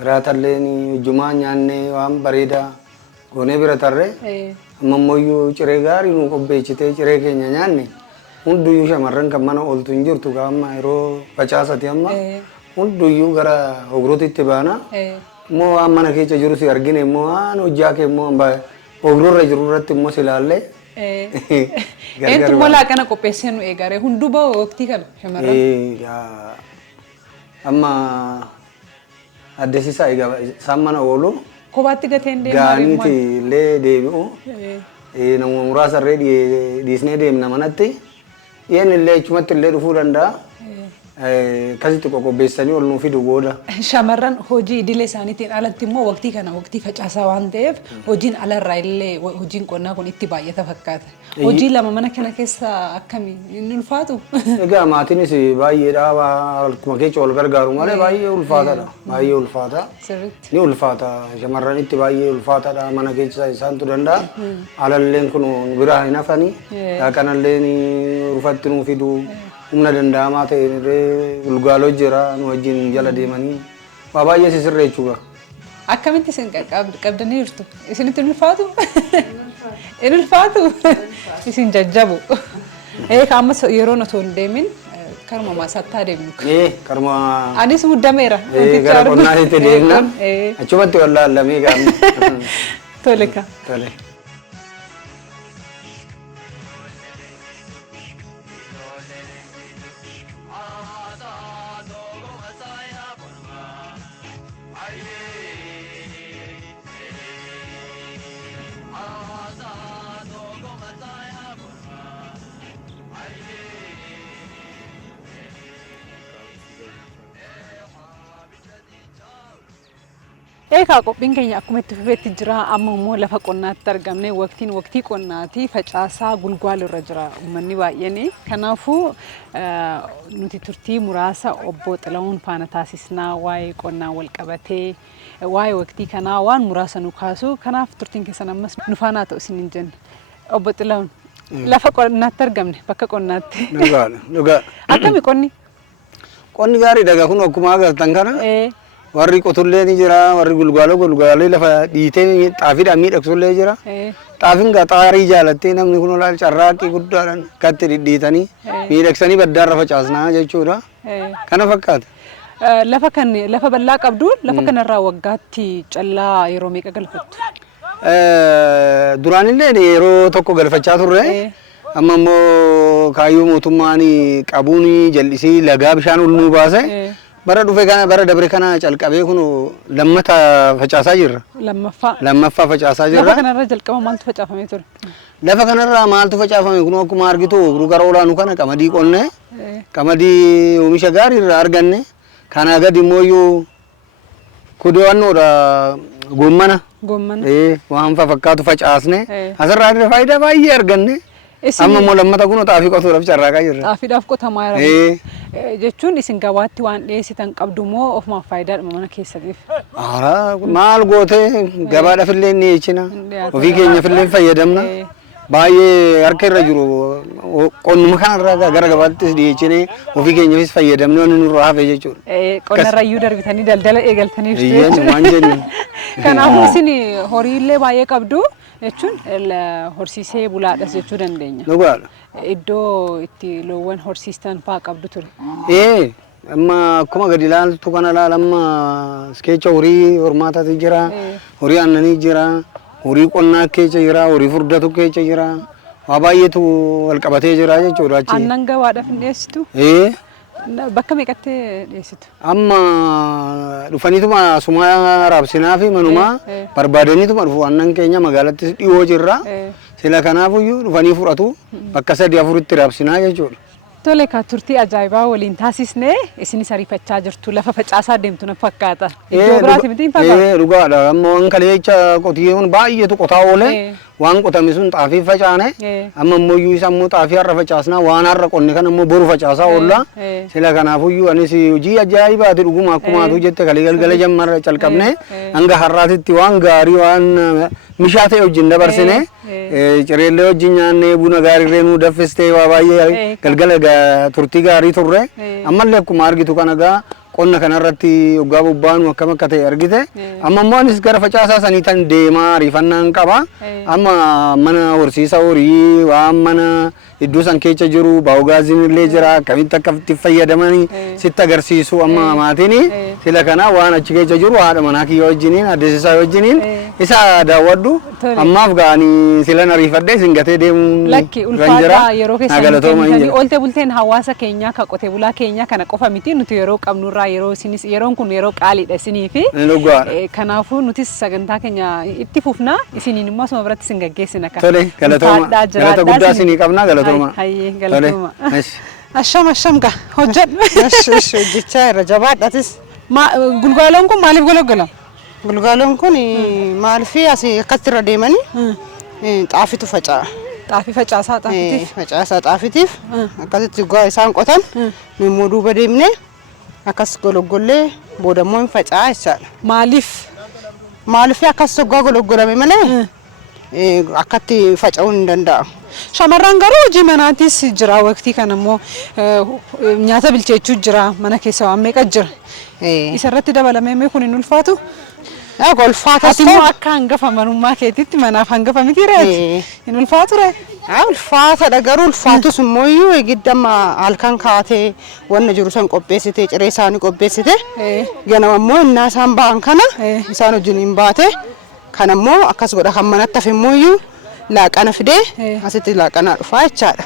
raatalleen jumaa nyaanne waan bareedaa goonee bira tarre amma immoo ciree gaarii nu qopheessite ciree keenya nyaanne hunduyyuu shamarran kan mana ooltu hin jirtu amma yeroo facaasati amma hunduyyuu gara ogrotitti baana. Immoo waan mana keessa jiru si argine immoo waan hojjaa kee immoo ogrorra jiru irratti immoo silaallee. Eentu mola kana qopheessee nu eegare hunduu ba'u waqtii kana shamarran. Amma addesisaa egaa isaan mana oolu. Kophaatti gateen deemaa gaaniiti illee deebi'u. Nama muraasa irree dhiisnee deemna manatti. Yeen illee achumatti illee dhufuu danda'a. Akkasitti qopheessanii ol nuuf fidu booda. Shamarran hojii idilee isaaniitiin alatti immoo waqtii kana waqtii facaasaa waan ta'eef hojiin alarraa illee hojiin qonnaa kun itti baay'ata fakkaata. Hojii lama mana kana keessa akkamii inni ulfaatu? Egaa maatiinis baay'eedha akkuma keessa wal gargaaru malee baay'ee ulfaataadha. Baay'ee ulfaata. Ni ulfaata shamarranitti baay'ee ulfaataadha mana keessa isaantu danda'a. Alalleen kun biraa hin hafanii kanalleen rufatti nuuf fidu. Humna danda'amaa ta'e ulgaaloo jira nu wajjin jala deemanii waa baay'ee sisirree jechuudha. Akkamitti isin qabdanii jirtu? Isinitti ulfaatu? Inni ulfaatu? Isin jajjabu. Amma yeroo otoo hin deemin karuma maasaatti deemnu. Karuma. Anis muddameera. Gara qonnaatti deemna. Achumatti wallaallamee gaafna. Tole ka. Tole. Qophiin keenya akkuma itti fufeetti jira amma immoo lafa qonnaatti argamne waqtii qonnaati facaasaa gulgaalu irra jira uummanni baay'een kanaafuu nuti turtii muraasa obbo Xilawuun faana taasisnaa waa'ee qonnaa wal qabatee waa'ee waqtii kanaa waan muraasa nu kaasu kanaaf turtiin keessan ammas nu faana ta'u isin hin jenne obbo Xilawuun lafa qonnaatti argamne bakka qonnaatti. Dhugaa. Akkami qonni? Qonni gaarii dhagaa kun akkuma agartan kana. Warri qotullee ni jira, warri gulgaalee lafa dhiitee xaafiidhaan miidhagsullee jira. Xaafiin xaarii jaalattee namni kun olaal carraaqqii guddaadhaan akkatti dhidhiitanii miidhagsanii baddaarra facaasnaa jechuudha. Kana fakkaata. Lafa bal'aa qabdu lafa kanarraa waggaatti callaa yeroo meeqa galfattu? Duraanillee yeroo tokko galfachaa turre. Amma immoo kaayyoo mootummaan qabuun jallisii lagaa bishaan ol nuu baase. Bara dhufe kana bara dabre kana calqabee kun lammata facaasaa jirra. Lammaffaa facaasaa jirra. Lafa kanarra jalqaba maaltu facaafamee ture? Lafa kanarra maaltu facaafame kun akkuma argitu gara olaanuu kana qamadii qonne qamadii oomisha gaarii irraa arganne kana gadi immoo kudoonnoodha goommana. Waan fakkaatu facaasne asirraa faayidaa baay'ee arganne. Amma immoo lammata kun xaafii qotuudhaaf carraaqaa jirra. Xaafiidhaaf qotamaa jira. Jechuun isin gabaatti waan dhiyeessitan qabdu moo ofumaaf faayidaadhuma mana keessatiif? Maal gootee gabaadhaaf illee ni eechina. Ofii keenyaaf illee fayyadamna. Baay'ee harka irra jiru qonnuma kanarraa gara gabaattis dhiyeechinee ofii keenyaafis fayyadamne waan nurraa hafe jechuudha. Qonnarrayyuu darbitanii daldala eegaltanii jechuudha. Kanaafuu isin horiillee baay'ee qabdu. Jechuun horsiisee bulaadhas jechuu dandeenya. Dhugaadha. Iddoo itti loowwan horsiistan fa'aa qabdu ture. Amma akkuma gadi ilaaltu kana ilaalamma keessa horii hormaatatu jira, horii aannanii jira, horii qonnaa keessa jira, horii furdatu keessa jira. Waa baay'eetu wal qabatee jira jechuudha. Aannan gabaadhaaf hin dhiyeessitu? Bakka meeqatti dhiyeessitu? Amma dhufaniituma sumaa raabsinaa fi manuma barbaadaniituma dhufu aannan keenya magaalattis dhiyoo jirra. Sila kanaafuyyuu dhufanii fudhatu bakka 3-4tti raabsinaa jechuudha. Tole ka turtii ajaa'ibaa waliin taasisnee isinis ariifachaa jirtu lafa facaasaa deemtu na fakkaata. Iddoo biraati miti hin fakkaatu? Dhugaadha. Amma waan kaleecha qotiyyoon baay'eetu qotaa oole waan qotame sun xaafii facaane amma immoo isa immoo xaafii har'a facaasnaa waan har'a qonne kan immoo boru facaasaa oolla. Sila kanaafuyyuu anis hojii ajaa'ibaati dhuguma akkuma atu jette kalee galgala jammara calqabne hanga har'aatitti waan gaarii waan mishaa ta'e wajjin dabarsine cireellee wajjin nyaannee buna gaariirree nuu daffistee waa baay'ee galgala turtii gaarii turre ammallee akkuma argitu kana gaa qonna kanarratti waggaa bobbaanu akkam akka ta'e argite amma immoo anis gara facaasaa sanii tan deemaa ariifannaan qaba amma mana horsiisa horii waan mana iddoo san keessa jiru baawogaaziin illee jira akkamitti akka itti fayyadamanii sitti agarsiisu amma maatiin sila kana waan achi keessa jiru haadha manaa kiyya wajjiniin adeessisaa wajjiniin isa daawwadhu ammaaf ga'anii silan ariifadhee isin gatee deemuun lakki ulfaataa yeroo keessatti oolte bulteen hawaasa keenyaa ka qotee bulaa keenyaa kana qofa miti nuti yeroo qabnurraa yeroo isinis yeroon kun yeroo qaaliidha isinii fi kanaafuu nutis sagantaa keenya itti fufnaa isiniin immoo asuma biratti isin gaggeessina kan tole galata guddaa isinii qabnaa galatooma hayyee galatooma asham ga hojjedhu hojjechaa irra jabaadhatis gulgaaloon kun maaliif gologgola gulgaaloon kun maaliif asii akkatti irra deemanii xaafitu faca'a xaafii facaasaa xaafitiif facaasaa xaafitiif akkasitti gaa isaan qotan nu immoo duuba deemnee akkas gologgollee boodammoo hin faca'a jechaadha maaliif akkas soggaa gologgolame malee akkatti faca'uun hin danda'amu. Shamarran garuu hojii manaatis jira waqtii kana immoo nyaata bilcheechuu jira mana keessa waan meeqa jira isarratti dabalamee kun hin ulfaatu ulfaata immoo akka hangafa manummaa keetitti manaaf hangafa miti reeti hin ulfaatu ree ulfaatadha garuu ulfaatus immoo iyyuu egiddama halkan kaatee wanna jiru san qopheessite ciree isaanii qopheessite ganama immoo innaa isaan ba'an kana isaan wajjin hin baate kana immoo akkas godha kan manatti hafe immoo iyyuu laaqana fidee asitti laaqanaa dhufaa jechaadha.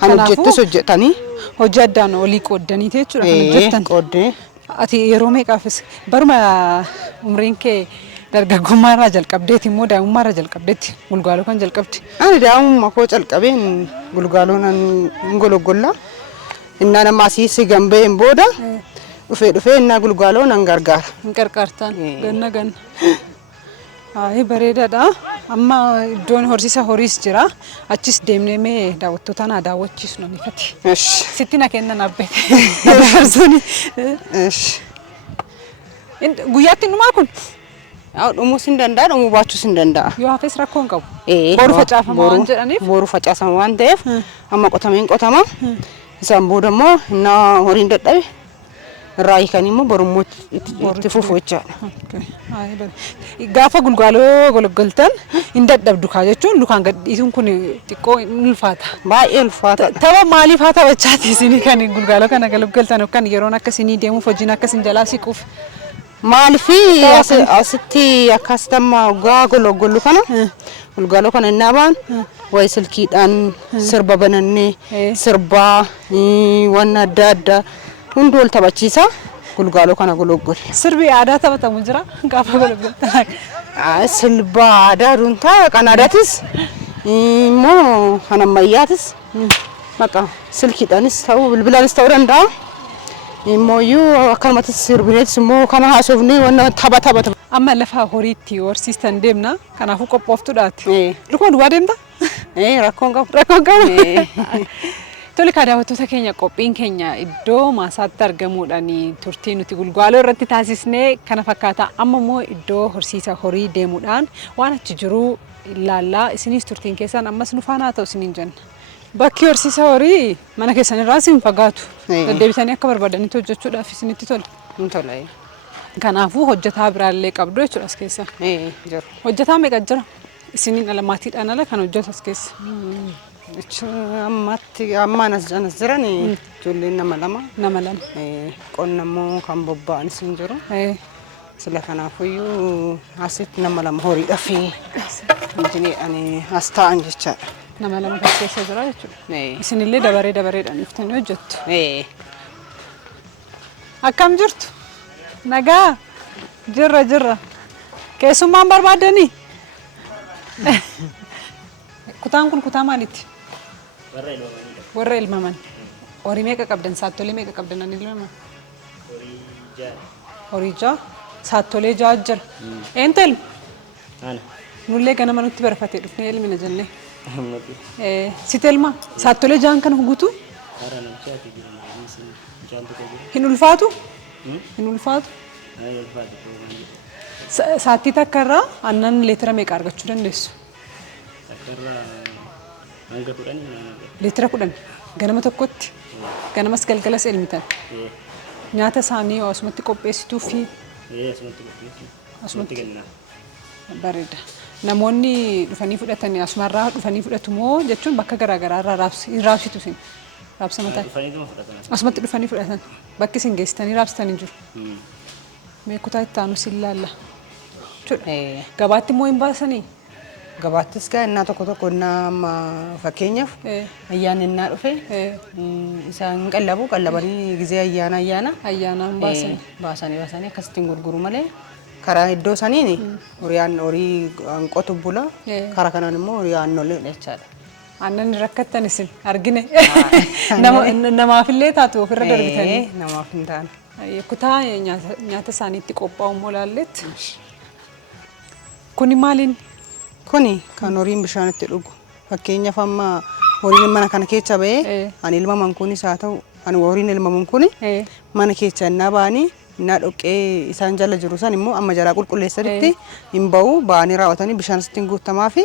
Kan hojjettus hojjetanii hojii addaan olii qooddaniiti jechuudha kan hojjettan. Qooddee. Ati yeroo meeqaafis baruma umriin kee dargaggummaa irraa jalqabdeeti immoo daa'imummaa irraa jalqabdeetti gulgaaloo kan jalqabde. Ani daa'imummaa koo jalqabeen gulgaaloon hin gologgolla. Innaa nama asii gambeen booda dhufee innaa gulgaaloo nan gargaara. Hin qarqaartaan ganna. Ay bareedaadha. Amma iddoon horsiisa horiis jira. Achis deemnee mee daawwattoota na daawwachiisnu ni fati. Sitti na kennan abbe. Dabarsuuni. Guyyaatti dhumaa kun? Dhumuus hin danda'a, dhumuu baachuus hin danda'a. Yoo hafes rakkoo hin qabu. Boru facaafama waan jedhaniif. Boru facaafama waan ta'eef amma qotameen qotama. Isaan booda immoo innaa horiin dadhabe irraa hiikanii immoo borummoo itti fufu jechaadha. Gaafa gulgaaloo gologoltan hin dadhabdu kaa jechuun lukaan gadhiisuun kun xiqqoo ulfaata. Baay'ee ulfaata. Tapha maaliif haa taphachaati isinii kan gulgaaloo kana gologoltan yookaan yeroon akka isinii deemuuf hojiin akka isin jalaa siquuf. Maalifi asitti akkasitti amma waggaa gologollu kana gulgaaloo kana innaa baan wayi silkiidhaan sirba banannee sirbaa waan adda addaa hundi wal taphachiisa gulgaaloo kana gologgole. Sirbi aadaa taphatamu jira gaafa gologoltan. Sirba aadaa duntaa kan aadaatis immoo kan ammayyaatis maqaa silkiidhaanis ta'uu bilbilaanis ta'uu danda'a. Immoo iyyuu akkanumattis sirbineetis immoo kana haasofnee waan taphata. Amma lafa horiitti horsiistan deemna kanaafuu qophooftuudhaati. Lukaan duwwaa deemta? Rakkoon qabu. Tole daawwattoota keenya qophiin keenya iddoo maasaatti argamuudhaan turtii nuti gulgaaloo irratti taasisnee kana fakkaata amma immoo iddoo horsiisa horii deemuudhaan waan achi jiru ilaallaa isinis turtiin keessan ammas nu faana ta'u isiniin jenna. Bakki horsiisa horii mana keessan irraa isin fagaatu. Deddeebisanii akka barbaadanitti hojjechuudhaaf isinitti tola. Kanaafuu hojjetaa biraallee qabdu jechuudha as keessa. Hojjetaa meeqa jira? Isiniin ala maatiidhaan ala kan hojjetu as keessa. Ammaan as jiran ijoolleen nama lama. Qonna immoo kan bobba'anis hin jiru. Sila kanaafuyyuu asitti nama lama horiidhaaf as ta'an jechaadha. Nama lama kan keessa jira jechuudha. Isinillee dabareedhaan dhuftanii hojjettu. Akkam jirtu? Nagaa jirra. Keessummaan barbaadanii? Kutaan kun kutaa maaliiti? Warra ilmaman. Horii meeqa qabdan? Saattolee meeqa qabdan ani ilmaman? Horii ja'a. Saattolee ja'a jira. Eentu ilma? Ana. Nullee ganama nutti barfatee dhufnee ilmina jennee. Siti ilma? Saattolee ja'an kana guutuu? Hin ulfaatu? Hin ulfaatu? Saattii takka irraa aannan leetira meeqa argachuu dandeessu? Leetira 10 ganama tokkotti ganamas galgalas elmitan. Nyaata isaanii asumatti qopheessituu fi Asumatti qopheessu. Asumatti kennaa. bareeda. Namoonni dhufanii fudhatanii asumarraa dhufanii fudhatu moo jechuun bakka garaagaraa irraa raabsitu isin? Raabsa mataa. Dhufanii fudhatan. Asumatti dhufanii fudhatan. Bakki isin geessitanii raabsitanii jiru. Mee kutaa itti aanu sin laalla. Gabaatti immoo hin baasanii? Gabaattis gaa innaa tokko innaa amma fakkeenyaaf ayyaana innaa dhufe isaan qallabanii gizee Ayyaanaan baasanii akkasittiin gurguru malee karaa iddoo saniin horii qotu bula karaa kanaan immoo horii aannolee jechaadha. Aannan rakkattan isin argine namaafillee taatu ofirra darbitanii. Namaaf hin taane. Kutaa nyaata isaaniitti qophaa'u moo laalletti? Kuni maaliin? Kuni kan horiin bishaan itti dhugu. Fakkeenyaaf amma horiin mana kana keessa ba'ee ani ilmaman kunis haa ta'u ani horiin ilmaman kuni mana keessa innaa ba'anii innaa dhoqqee isaan jala jiru san immoo amma jalaa qulqulleessanitti hin ba'u ba'anii raawwatanii bishaan asitti guutamaa fi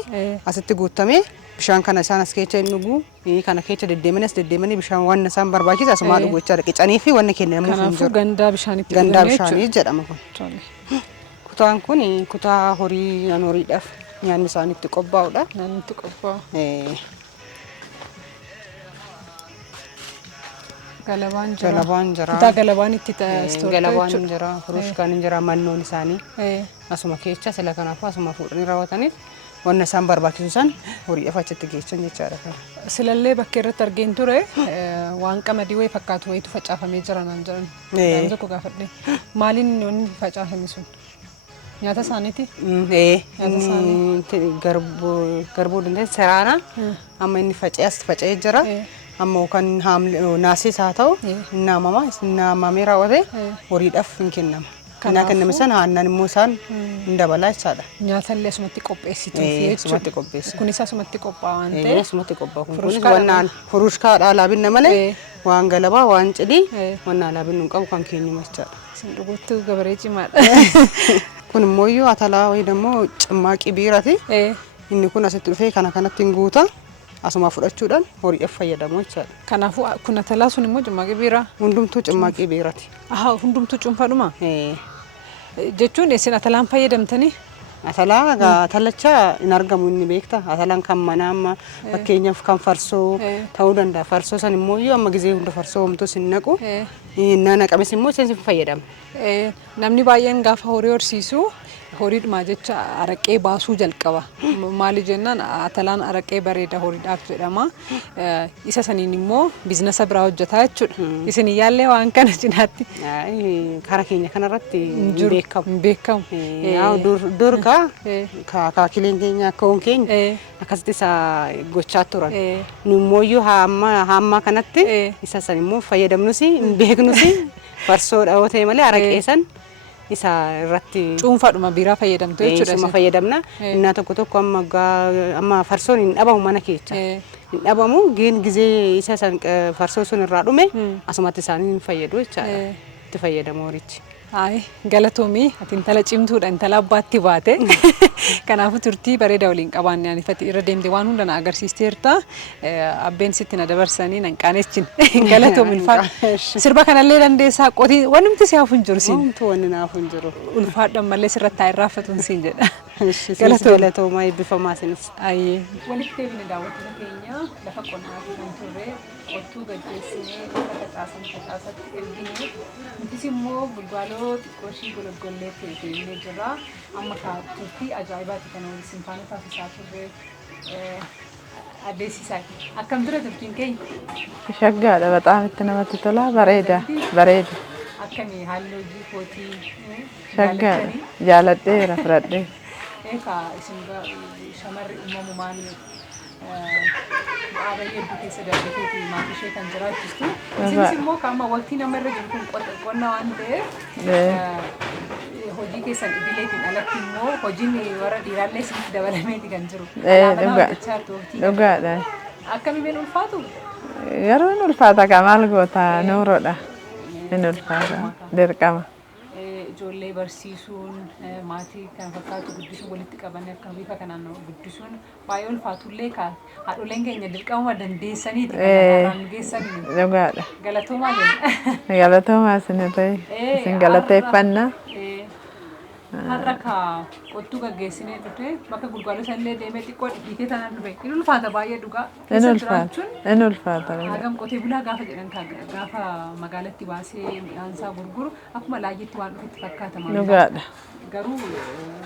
asitti guutamee bishaan kana isaan as keessa hin dhugu kana keessa deddeemanii bishaan waan isaan barbaachisu asumaa dhugu jechaadha. Qicanii fi wanni kennamu hin jiru. Gandaa bishaanitti gandaa bishaanii jedhama kun. Kutaan kun kutaa horiidhaaf nyaanni isaaniitti qophaa'udha. Nyaanni itti qophaa'u. Galabaan jira. Kutaa galabaan itti galabaan jira. Furushkaan jira mannoon isaanii. Asuma keessa sila kanaafuu asuma fuudhanii raawwatanii wanna isaan barbaachisu san horiidhaaf achitti geessan jechaadha. Silallee bakka irratti argeen ture waan qamadii wayii fakkaatu wayiitu facaafamee jira naan jedhan. Waan tokko gaafadhe. Maaliin wanni facaafame sun? Nyaata isaaniiti? Garbuu dandeenye saraana amma inni faca'ee jira. Amma kan naasiis haa ta'u naamamee raawwate horiidhaaf hin kennama. Innaa kenname sana aannan immoo isaan hin dabalaa jechaadha. Nyaata illee asumatti qopheessituu fi asumatti qopheessu. Kunis asumatti qophaa'a waan ta'eef. Asumatti qophaa'a. Kunis waan furushkaadhaa laabinna malee waan galabaa waan cidii waan laabinnu hin qabu kan keenyu jechaadha. Isin dhuguutti gabaree cimaadha. Kun immoo atalaa wayii immoo cimmaaqii biiraati. Inni kun asitti dhufee kanatti hin guuta. Asuma fudhachuudhaan horiidhaaf fayyadamu jechaadha. Kanaafuu kun atalaa sun immoo cimmaaqii biiraa? Hundumtuu cimmaaqii biiraati. Hundumtuu cuunfadhuma? Jechuun isin atalaan fayyadamtanii? Atalaa atalachaa hin argamu inni beekta. Atalaan kan manaa amma fakkeenyaaf kan farsoo ta'uu danda'a. Farsoo san immoo amma gizee hunda farsoo homtuu sin naqu. Naqames immoo isin fayyadama. Namni baay'een gaafa horii horsiisu horiidhuma jecha araqee baasuu jalqaba. Maali jennaan atalaan araqee bareeda horiidhaaf jedhama. Isa saniin immoo biizinasa biraa hojjetaa jechuudha. Isin yaallee waan kana cinaatti. Karaa keenya kanarratti hin beekamu. Durga kaakileen keenya akka hoon keenya akkasitti isa gochaa turan. Nummooyyuu hamma kanatti isa san immoo fayyadamnus hin beeknus farsoodha yoo ta'e malee araqee san isa irratti cuunfadhuma biiraa fayyadamtu jechuudha. Isuma fayyadamna. Innaa tokko amma farsoon hin dhabamu mana keessa. Hin dhabamu gizee isa san farsoo sun irraa dhume asumatti isaanii hin fayyadu jechaadha. Itti fayyadamu horichi. Galatoomii ati intala cimtuudha intala abbaatti baate. Kanaafuu turtii bareeda waliin qabaanne ani fati irra deemte waan hunda na agarsiisteerta. Abbeen sitti na dabarsanii nan qaanessin. Galatoomi ulfaadha. Sirba kanallee dandeessaa qotii wanumti si hafu hin jiru siin. Wanti wanni naaf hin jiru. Ulfaadha mallee sirratti haa irraafatuun siin jedha. Galatoomaa eebbifamaa sinis. Walitti deebine daawwattoota keenya lafa qonnaa kan turre qottuu gaggeessinee facaasatti ergine nutis immoo bulbaaloo xiqqoo ishii golgollee fe'ee jira. Amma turtii ajaa'ibaati kan waliin faana taasisaa turre adeemsisaa. Akkam ture turtiin keenya? Shaggaadha bataam itti namatti tola bareeda. Akkamii haalli hojii kootii? Shaggaadha jaaladheera fudhadhee. Isin shamarri uumamumaan bu'aa baay'ee hedduu keessa darbeetii maatii ishee kan jiraachistu. Isinis immoo kaama waqtii namarra jiru kun qonna waan ta'eef hojii keessan idileetiin alatti immoo hojiin warra dhiiraallee isinitti dabalameeti kan jiru. Dhugaadha. Akkamiin ulfaatu? Garuu hin ulfaata maal goota nuuroodha. Hin ulfaata dirqama. ijoollee barsiisuun maatii kan fakkaatu guddisuun walitti qabanii akka bifa kanaan guddisuun baay'ee ulfaatullee haadholeen keenya dirqama dandeessaniiti kan geessanii. Dhugaadha. Galatoomaa jenna. Galatoomaa isin ta'e isin galateeffannaa. Har'a qottuu gaggeessinee dhufee bakka gurguruu sallee deemee xiqqoo dhiitee tanaan dhufe. Inni ulfaata baay'ee dhugaa. Inni ulfaata. Hagam qotee bulaa gaafa jedhan gaafa magaalatti baasee midhaansaa gurguru akkuma laayyeetti waan dhufetti fakkaata. Dhugaadha. Garuu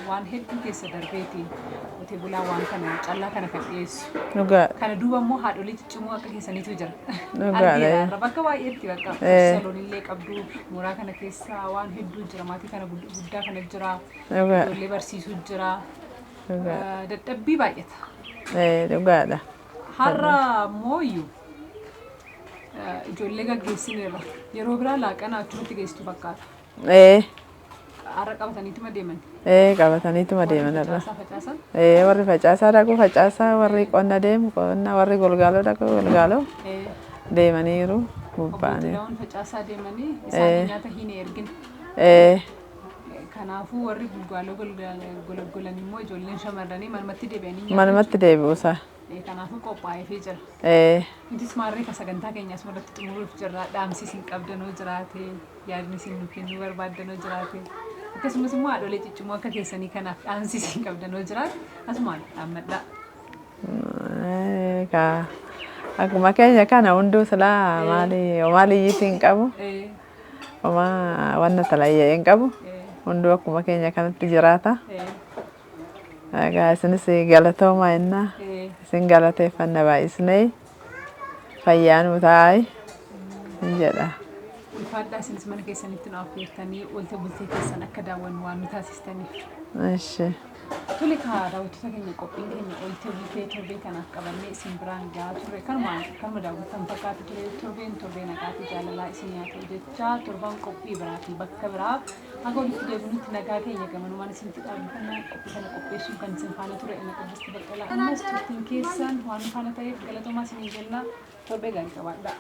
waan hedduu keessa darbeeti qotee bulaa waan kana callaa kana kan dhiyeessu. Dhugaadha. Kana duuba immoo haadholii ciccimoo akka keessaniitu jira. Dhugaadha. Bakka baay'eetti bakka saloonillee qabdu mooraa kana keessa waan hedduu jira maatii kana guddaa kana jira. Ijoollee barsiisuu jira. Dadhabbii baay'ata. Dhugaadha. Har'a mooyyuu ijoollee gaggeessineerra yeroo biraa laaqana achumatti geessitu fakkaata. Har'a qabataniituma deeman. Qabataniituma deeman irra. Facaasan. Warri facaasaa dhaqu facaasaa warri qonna deemu qonna warri golgaaloo dhaqu golgaaloo deemaniiru gubbaanii. Obboon facaasaa deemanii isaan nyaata hin ergin. Kanaafuu warri golgolan immoo ijoolleen shamarranii manumatti deebi'anii manumatti deebi'uusaa. Kanaafuu qophaa'eefii jira. Intis maarree kan sagantaa keenyas irratti xumuruuf jirra. Dhaamsi isin qabdanoo jiraate yaadni isin nu kennuu barbaaddanoo jiraate akkasumas immoo haadholee ciccimoo akka keessanii kanaaf dhaamsi isin qabdanoo jiraate asumaan dhaammadhaa. Akkuma keenya kana hunduu silaa maaliyyiitiin qabu. Wanna talayyee hin qabu. Hunduu akkuma keenya kanatti jiraata. Isinis galatoomaa innaa isin galateeffanna baay'isnee fayyaa nuu taa'aa jedha. Ulfaadhaa isinis mana keessanitti nu affeertanii oolte bultee keessan akka daawwannu waan nu taasistaniif. Tole daawwattoota keenya qophiin keenya oolte bultee torbee kanaaf qabannee isin biraan gahaa turre kanuma daawwattan fakkaatu ture torbee naqaatii jaalalaa isin nyaatee jecha torban qophii biraatii bakka biraa haga walitti deebinutti nagaa keenya gamanumaan isinitti dhaabbannaa qophii kana qopheessuun kan isin faana ture inni qopheessi baqqalaa ammas turtiin keessan waan faana ta'eef galatoomaa isin jennaa torbee gaarii qabaadhaa.